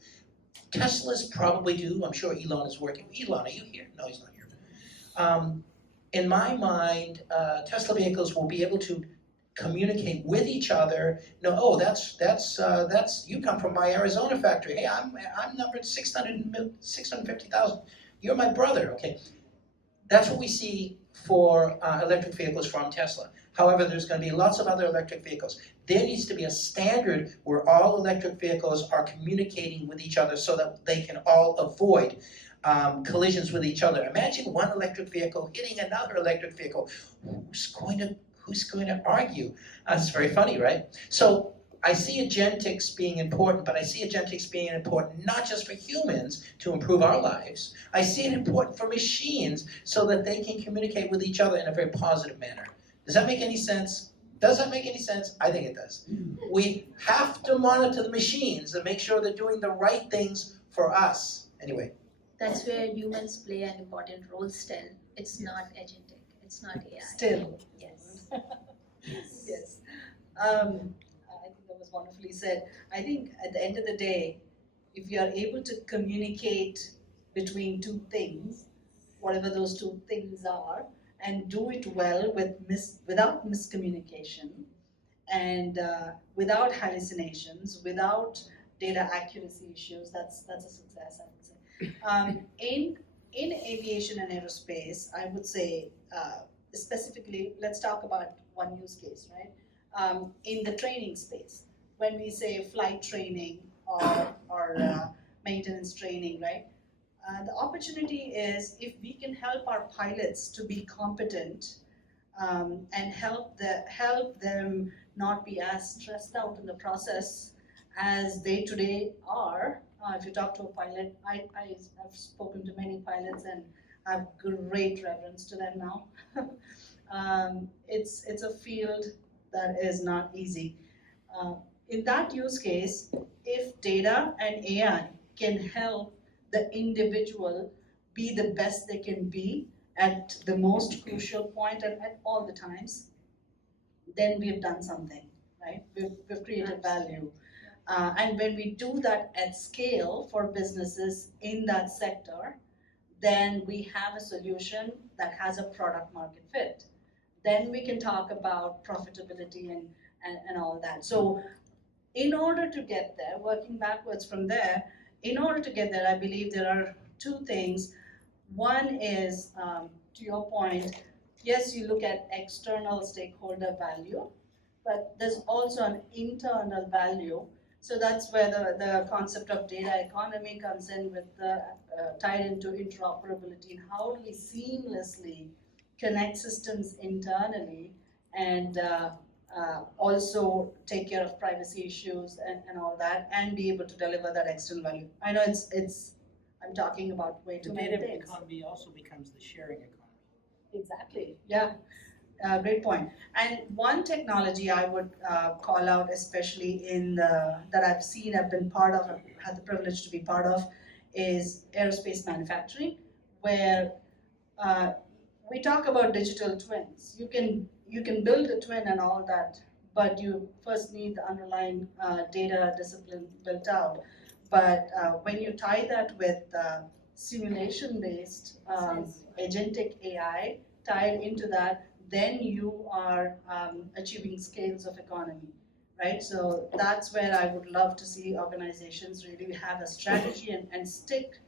Teslas probably do. I'm sure Elon is working. Elon, are you here? No, he's not here. In my mind, Tesla vehicles will be able to communicate with each other. No, oh, that's you come from my Arizona factory. Hey, I'm numbered 650,000. You're my brother. Okay, that's what we see for electric vehicles from Tesla. However, there's going to be lots of other electric vehicles. There needs to be a standard where all electric vehicles are communicating with each other so that they can all avoid collisions with each other. Imagine one electric vehicle hitting another electric vehicle. Who's going to argue? That's very funny, right? So I see agentics being important, but I see agentics being important not just for humans to improve our lives. I see it important for machines so that they can communicate with each other in a very positive manner. Does that make any sense? Does that make any sense? I think it does. We have to monitor the machines and make sure they're doing the right things for us. Anyway. That's where humans play an important role still. It's not agentic. It's not AI. Still. Yes. Yes. I think that was wonderfully said. I think at the end of the day, if you are able to communicate between two things, whatever those two things are, and do it well without miscommunication, and without hallucinations, without data accuracy issues, that's a success, I would say. In aviation and aerospace, I would say, specifically, let's talk about one use case, right? In the training space, when we say flight training or maintenance training, right? The opportunity is if we can help our pilots to be competent and help them not be as stressed out in the process as they today are. If you talk to a pilot, I've spoken to many pilots and I have great reverence to them now. It's a field that is not easy. In that use case, if data and AI can help the individual be the best they can be at the most crucial point and at all the times, then we've done something, right? We've created value. And when we do that at scale for businesses in that sector, then we have a solution that has a product market fit. Then we can talk about profitability and all that. So in order to get there, working backwards from there, in order to get there, I believe there are two things. One is, to your point, yes, you look at external stakeholder value, but there's also an internal value. So that's where the concept of data economy comes in with tied into interoperability. And how do we seamlessly connect systems internally and also take care of privacy issues and all that, and be able to deliver that external value. I know I'm talking about way too many things. The data economy also becomes the sharing economy. Exactly, yeah, great point. And one technology I would call out, especially that I've seen, I've been part of, I've had the privilege to be part of, is aerospace manufacturing, where we talk about digital twins. You can build a twin and all that, but you first need the underlying data discipline built out. But when you tie that with simulation-based agentic AI tied into that, then you are achieving scales of economy. right? So that's where I would love to see organizations really have a strategy and stick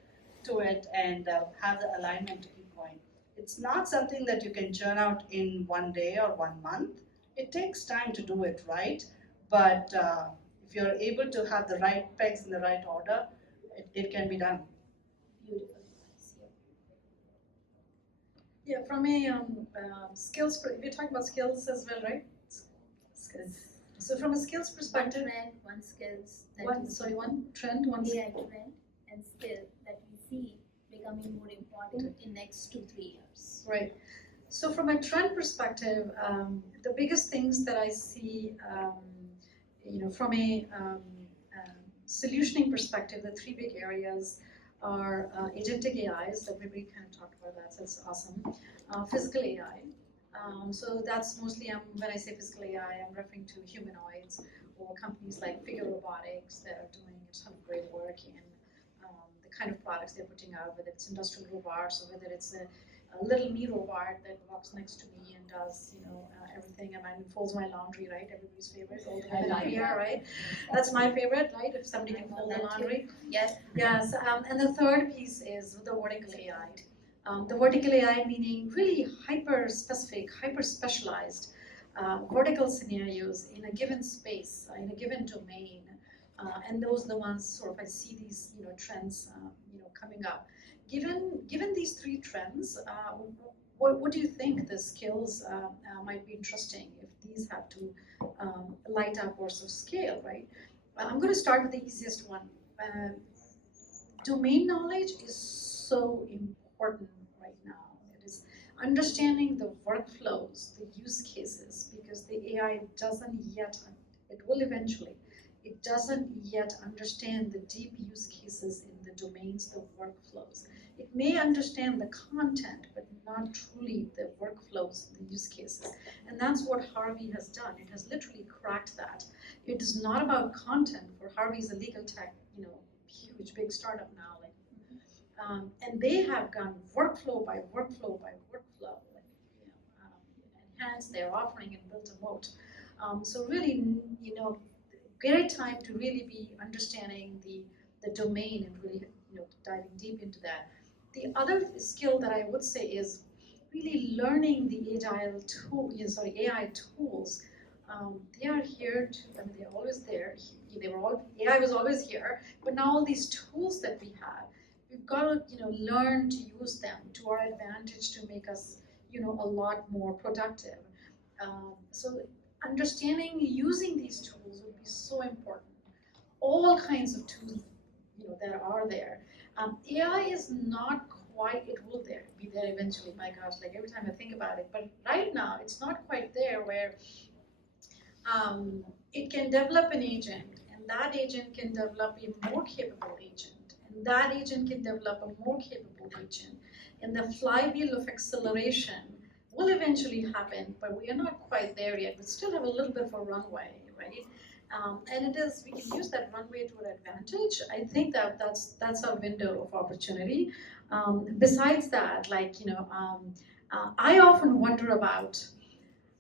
to it and have the alignment to keep going. It's not something that you can churn out in one day or 1 month. It takes time to do it right, but if you're able to have the right pegs in the right order, it can be done. Beautiful. Yeah, from a skills, we're talking about skills as well, right? Skills. So from a skills One perspective, trend, one skills. That one we see. one trend, one AI trend and skill that we see becoming more important in next 2-3 years. right. So from a trend perspective, the biggest things that I see, from a solutioning perspective, the three big areas are agentic AIs. Everybody kind of talked about that, so it's awesome. Physical AI. So that's mostly, when I say physical AI, I'm referring to humanoids or companies like Figure Robotics that are doing a ton of great work in the kind of products they're putting out, whether it's industrial robots or whether it's a little me robot that walks next to me and does, everything. I mean, folds my laundry, right? Everybody's favorite, fold my laundry, yeah, right? That's my favorite, right? If somebody can fold the laundry. Yes. Yes, and the third piece is the vertical AI. The vertical AI meaning really hyper-specific, hyper-specialized vertical scenarios in a given space, in a given domain. And those are the ones sort of I see these trends coming up. Given these three trends, what do you think the skills might be interesting if these have to light up or sort of scale, right? I'm going to start with the easiest one. Domain knowledge is so important right now. It is understanding the workflows, the use cases, because the AI doesn't yet, it will eventually, it doesn't yet understand the deep use cases in the domains, the workflows. It may understand the content, but not truly the workflows, the use cases. And that's what Harvey has done. It has literally cracked that. It is not about content. For Harvey's a legal tech, huge, big startup now. And they have gone workflow by workflow by workflow, enhanced their offering and built a moat. So really, great time to really be understanding the domain and really, diving deep into that. The other skill that I would say is really learning the AI tools. They are here to, they're always there. AI was always here, but now all these tools that we have, we've got to, learn to use them to our advantage to make us, a lot more productive. So understanding using these tools would be so important. All kinds of tools, that are there. AI is not quite, it will be there eventually, my gosh, like every time I think about it, but right now it's not quite there where it can develop an agent, and that agent can develop a more capable agent, and that agent can develop a more capable agent, and the flywheel of acceleration will eventually happen, but we are not quite there yet. We still have a little bit of a runway, right? And we can use that runway to our advantage. I think that's our window of opportunity. Besides that, I often wonder about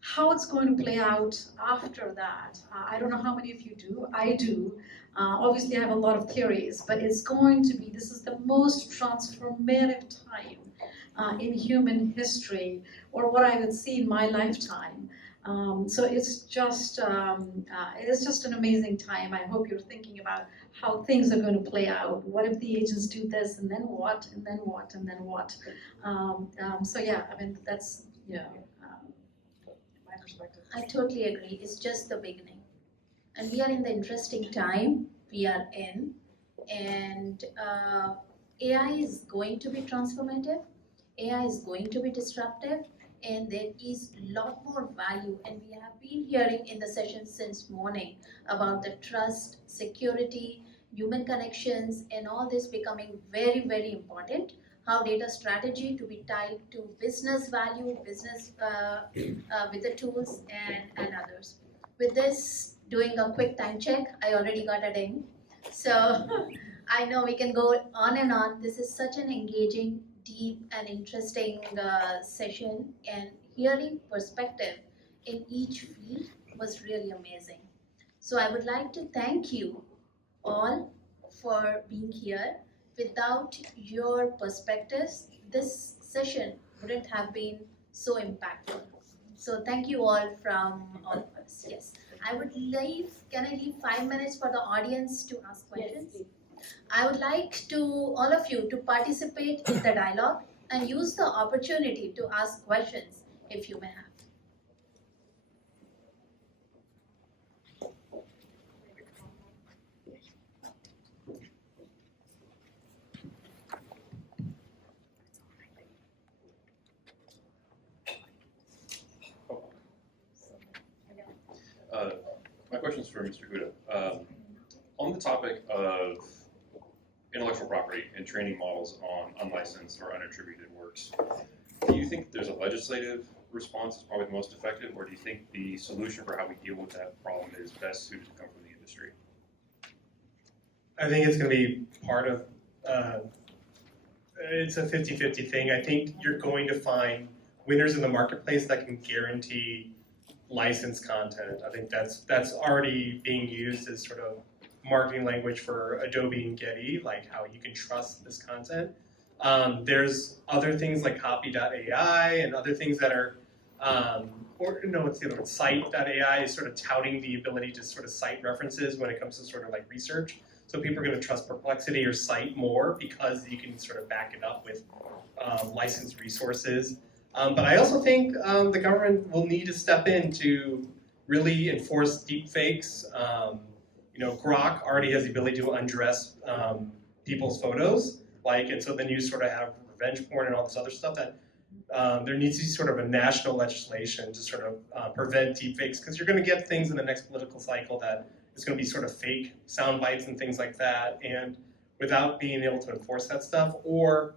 how it's going to play out after that. I don't know how many of you do. I do. Obviously, I have a lot of theories, but it's going to be, this is the most transformative time in human history, or what I would see in my lifetime. So it's just an amazing time. I hope you're thinking about how things are going to play out. What if the agents do this, and then what, and then what, and then what? So yeah, that's my perspective. I totally agree. It's just the beginning. And we are in the interesting time we are in. And AI is going to be transformative. AI is going to be disruptive. And there is a lot more value. And we have been hearing in the session since morning about the trust, security, human connections, and all this becoming very, very important. How data strategy to be tied to business value, business with the tools and others. With this, doing a quick time check, I already got a ding. So I know we can go on and on. This is such an engaging, deep and interesting session, and hearing perspective in each field was really amazing. So I would like to thank you all for being here. Without your perspectives, this session wouldn't have been so impactful. So thank you all from all of us. Yes, can I leave 5 minutes for the audience to ask questions? Yes, I would like to all of you to participate in the dialogue and use the opportunity to ask questions if you may have. My question is for Mr. Huda. On the topic of intellectual property and training models on unlicensed or unattributed works, do you think there's a legislative response that's probably the most effective, or do you think the solution for how we deal with that problem is best suited to come from the industry? I think it's going to be part of, it's a 50-50 thing. I think you're going to find winners in the marketplace that can guarantee licensed content. I think that's already being used as sort of marketing language for Adobe and Getty, like how you can trust this content. There's other things like copy.ai and other things that are, what's the other one? Cite.ai is sort of touting the ability to sort of cite references when it comes to sort of like research. So people are going to trust Perplexity or Cite more because you can sort of back it up with licensed resources. But I also think the government will need to step in to really enforce deepfakes. Grok already has the ability to undress people's photos, and so then you sort of have revenge porn and all this other stuff that there needs to be sort of a national legislation to sort of prevent deepfakes, because you're going to get things in the next political cycle that is going to be sort of fake sound bites and things like that, and without being able to enforce that stuff, or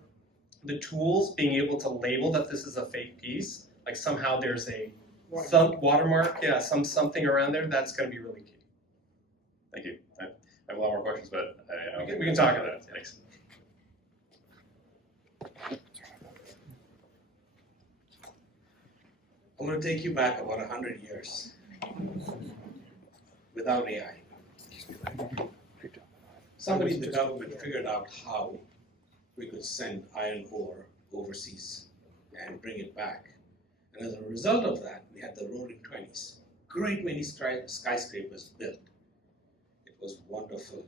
the tools being able to label that this is a fake piece, like somehow there's some watermark, something around there, that's going to be really key. Thank you. I have a lot more questions, but we can talk about that. Thanks. I'm going to take you back about 100 years without AI. Somebody in the government figured out how we could send iron ore overseas and bring it back. And as a result of that, we had the roaring 20s. Great many skyscrapers built. It was wonderful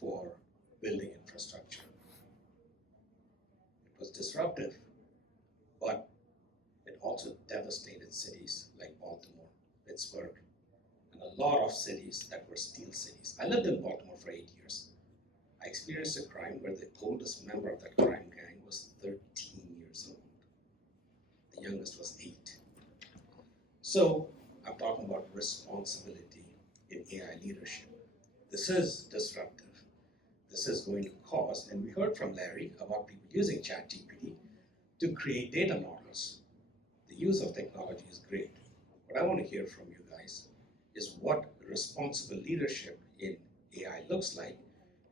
for building infrastructure. It was disruptive, but it also devastated cities like Baltimore, Pittsburgh, and a lot of cities that were steel cities. I lived in Baltimore for 8 years. I experienced a crime where the oldest member of that crime gang was 13 years old. The youngest was 8. So I'm talking about responsibility in AI leadership. This is disruptive. This is going to cause, and we heard from Larry about people using ChatGPT to create data models. The use of technology is great. What I want to hear from you guys is what responsible leadership in AI looks like,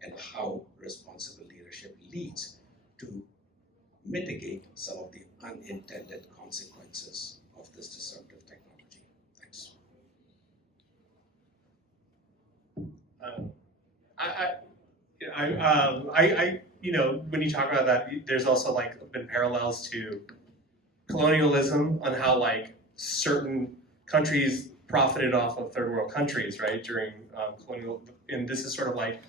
and how responsible leadership leads to mitigate some of the unintended consequences of this disruptive technology. Thanks. When you talk about that, there's also been parallels to colonialism on how certain countries profited off of third world countries, right, during colonial, and this is sort of like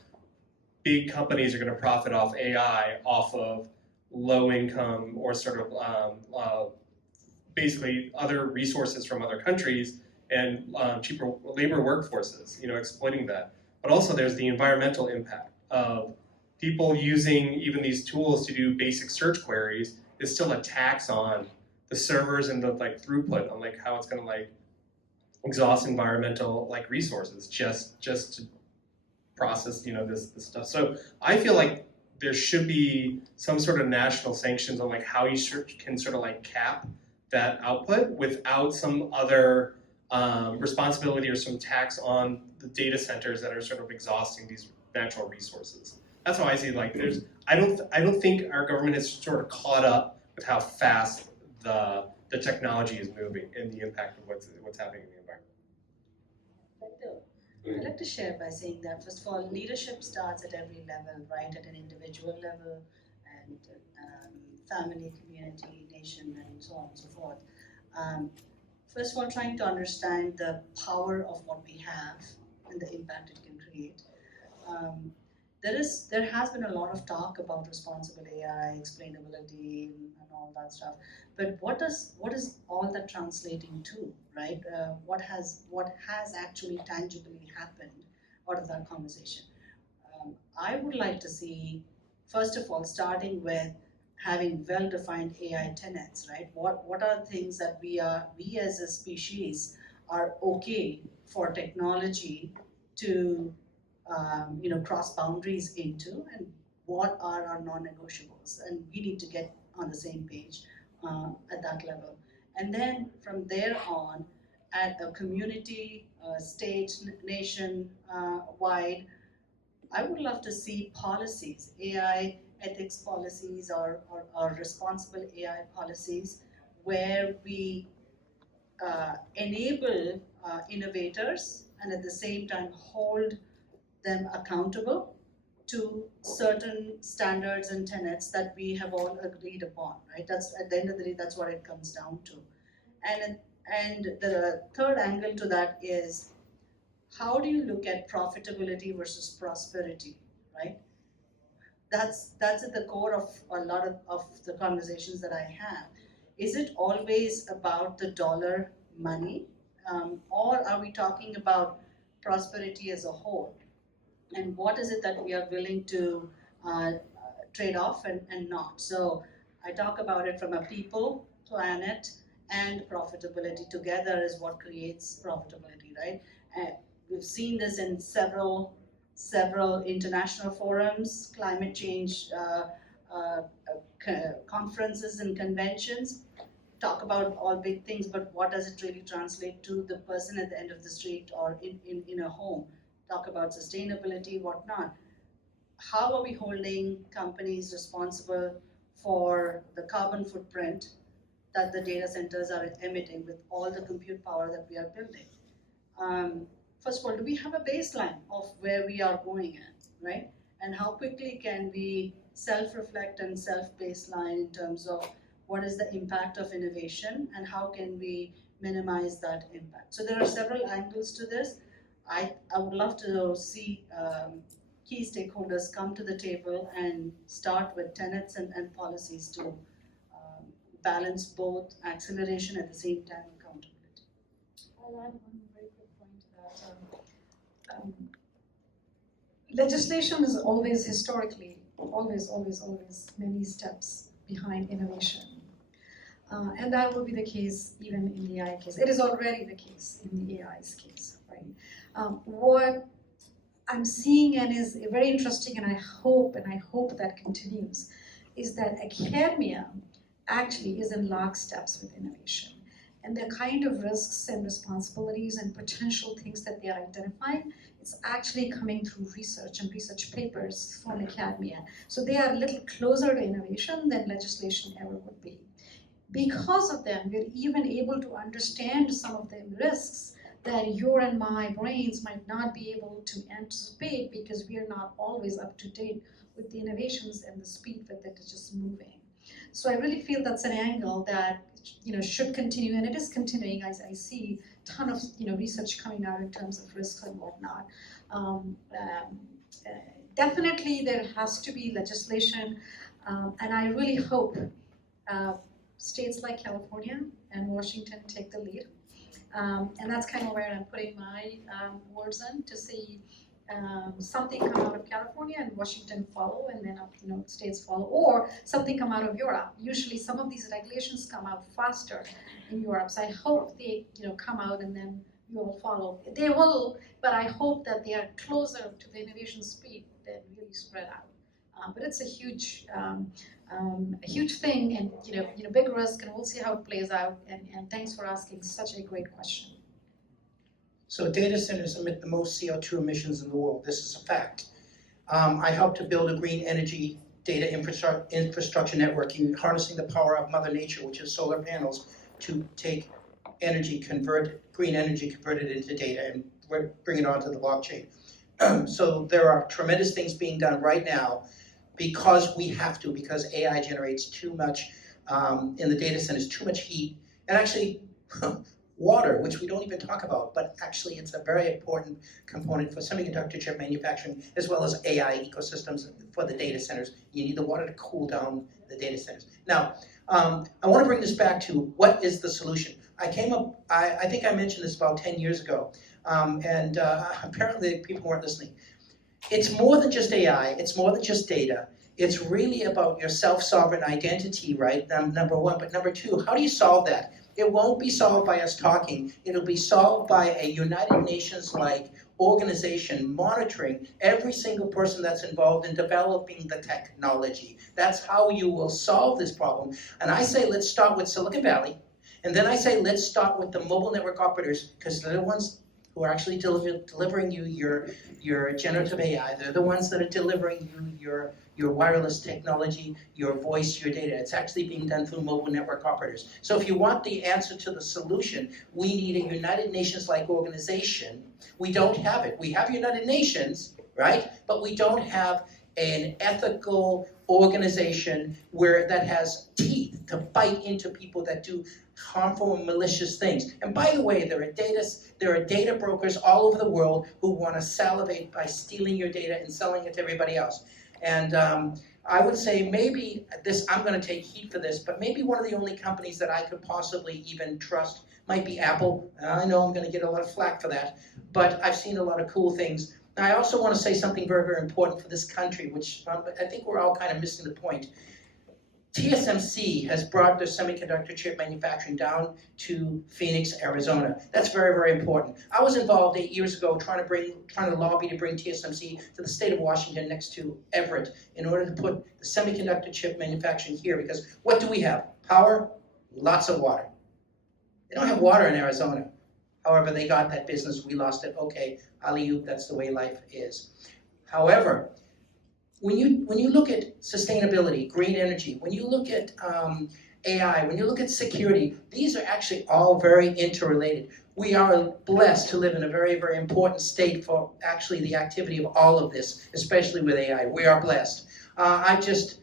big companies are going to profit off AI off of low income or sort of basically other resources from other countries and cheaper labor workforces, exploiting that. But also there's the environmental impact of people using even these tools to do basic search queries is still a tax on the servers and the throughput on how it's going to exhaust environmental resources just to process this stuff. So I feel like there should be some sort of national sanctions on how you can sort of cap that output without some other responsibility or some tax on the data centers that are sort of exhausting these natural resources. That's how I see it. I don't think our government has sort of caught up with how fast the technology is moving and the impact of what's happening in the environment. I'd like to share by saying that, first of all, leadership starts at every level, right? At an individual level, and family, community, nation, and so on and so forth. First of all, trying to understand the power of what we have and the impact it can create. There has been a lot of talk about responsible AI, explainability, and all that stuff. But what is all that translating to, right? What has actually tangibly happened out of that conversation? I would like to see, first of all, starting with having well-defined AI tenets, right? What are things that we as a species are okay for technology to cross boundaries into, and what are our non-negotiables? And we need to get on the same page at that level. And then from there on, at a community, state, nation wide, I would love to see policies, AI ethics policies or responsible AI policies, where we enable innovators and at the same time hold them accountable to certain standards and tenets that we have all agreed upon, right? That's, at the end of the day, that's what it comes down to. And the third angle to that is, how do you look at profitability versus prosperity, right? That's at the core of a lot of the conversations that I have. Is it always about the dollar money, or are we talking about prosperity as a whole? And what is it that we are willing to trade off and not? So I talk about it from a people, planet, and profitability together is what creates profitability, right? And we've seen this in several international forums, climate change conferences and conventions. Talk about all big things, but what does it really translate to the person at the end of the street or in a home? Talk about sustainability, whatnot. How are we holding companies responsible for the carbon footprint that the data centers are emitting with all the compute power that we are building? First of all, do we have a baseline of where we are going at, right? And how quickly can we self-reflect and self-baseline in terms of what is the impact of innovation and how can we minimize that impact? So there are several angles to this. I would love to see key stakeholders come to the table and start with tenets and policies to balance both acceleration at the same time accountability. I'll add one very quick point to that. Legislation is always historically, always many steps behind innovation. And that will be the case even in the AI case. It is already the case in the AI's case, right? What I'm seeing and is very interesting, and I hope that continues, is that academia actually is in locksteps with innovation. And the kind of risks and responsibilities and potential things that they are identifying, it's actually coming through research and research papers from academia. So they are a little closer to innovation than legislation ever would be. Because of them, we're even able to understand some of the risks that your and my brains might not be able to anticipate because we are not always up to date with the innovations and the speed with it is just moving. So I really feel that's an angle that should continue, and it is continuing. I see a ton of research coming out in terms of risks and whatnot. Definitely there has to be legislation, and I really hope states like California and Washington take the lead. And that's kind of where I'm putting my words in, to see something come out of California and Washington follow, and then states follow, or something come out of Europe. Usually some of these regulations come out faster in Europe, so I hope they come out and then you all follow. They will, but I hope that they are closer to the innovation speed than really spread out. But it's a huge thing, and big risk, and we'll see how it plays out. And thanks for asking such a great question. So data centers emit the most CO2 emissions in the world. This is a fact. I helped to build a green energy data infrastructure network, harnessing the power of Mother Nature, which is solar panels, to take green energy, convert it into data and bring it onto the blockchain. So there are tremendous things being done right now because we have to, because AI generates too much in the data centers, too much heat, and actually water, which we don't even talk about, but actually it's a very important component for semiconductor chip manufacturing, as well as AI ecosystems for the data centers. You need the water to cool down the data centers. Now, I want to bring this back to what is the solution. I think I mentioned this about 10 years ago, and apparently people weren't listening. It's more than just AI, it's more than just data. It's really about your self-sovereign identity, right? Number one, but number two, how do you solve that? It won't be solved by us talking. It'll be solved by a United Nations-like organization monitoring every single person that's involved in developing the technology. That's how you will solve this problem. And I say let's start with Silicon Valley, and then I say let's start with the mobile network operators, because they're the ones who are actually delivering you your generative AI. They're the ones that are delivering you your wireless technology, your voice, your data. It's actually being done through mobile network operators. So if you want the answer to the solution, we need a United Nations-like organization. We don't have it. We have United Nations, right? But we don't have an ethical organization that has teeth to bite into people that do harmful and malicious things. And by the way, there are data brokers all over the world who want to salivate by stealing your data and selling it to everybody else. And I would say maybe I'm going to take heat for this, but maybe one of the only companies that I could possibly even trust might be Apple. I know I'm going to get a lot of flack for that, but I've seen a lot of cool things. Now, I also want to say something very, very important for this country, which I think we're all kind of missing the point. TSMC has brought their semiconductor chip manufacturing down to Phoenix, Arizona. That's very, very important. I was involved 8 years ago trying to lobby to bring TSMC to the state of Washington next to Everett in order to put the semiconductor chip manufacturing here, because what do we have? Power, lots of water. They don't have water in Arizona. However, they got that business, we lost it. Okay, alley-oop, that's the way life is. However, when you look at sustainability, green energy, when you look at AI, when you look at security, these are actually all very interrelated. We are blessed to live in a very, very important state for actually the activity of all of this, especially with AI. We are blessed. I just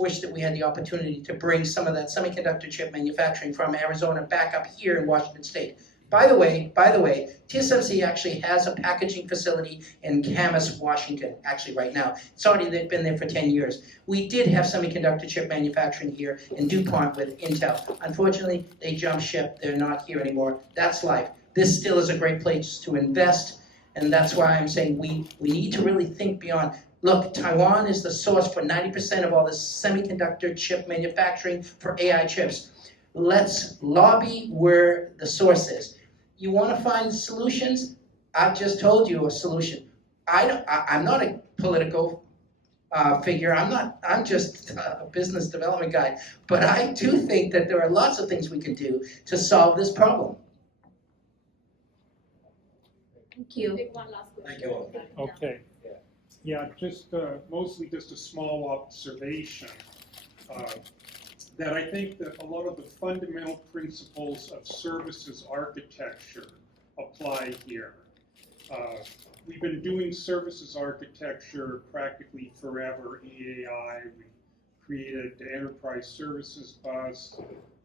wish that we had the opportunity to bring some of that semiconductor chip manufacturing from Arizona back up here in Washington State. By the way, TSMC actually has a packaging facility in Camas, Washington, actually right now. They've been there for 10 years. We did have semiconductor chip manufacturing here in DuPont with Intel. Unfortunately, they jumped ship. They're not here anymore. That's life. This still is a great place to invest, and that's why I'm saying we need to really think beyond. Look, Taiwan is the source for 90% of all this semiconductor chip manufacturing for AI chips. Let's lobby where the source is. You want to find solutions? I've just told you a solution. I'm not a political figure. I'm just a business development guy. But I do think that there are lots of things we can do to solve this problem. Thank you. Thank you all. Okay. Yeah, just mostly just a small observation that I think that a lot of the fundamental principles of services architecture apply here. We've been doing services architecture practically forever, EAI. We created the enterprise services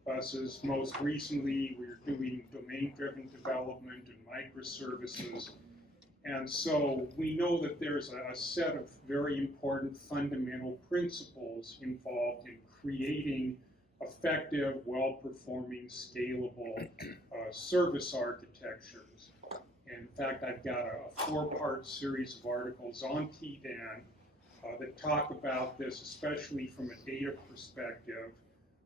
buses. Most recently, we're doing domain-driven development and microservices. And so we know that there's a set of very important fundamental principles involved in creating effective, well-performing, scalable service architectures. In fact, I've got a 4-part series of articles on TDAN that talk about this, especially from a data perspective,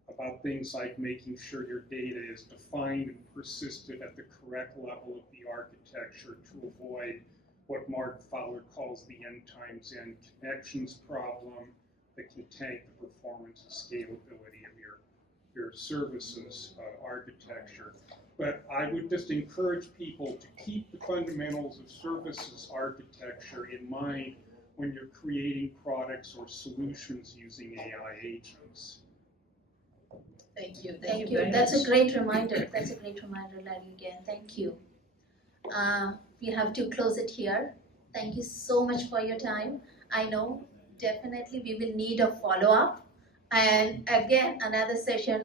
about things like making sure your data is defined and persisted at the correct level of the architecture to avoid what Mark Fowler calls the end times end connections problem that can tank the performance and scalability of your services architecture. But I would just encourage people to keep the fundamentals of services architecture in mind when you're creating products or solutions using AI agents. Thank you. Thank you. That's a great reminder. That's a great reminder, Larry, again. Thank you. We have to close it here. Thank you so much for your time. I know definitely we will need a follow-up and again another session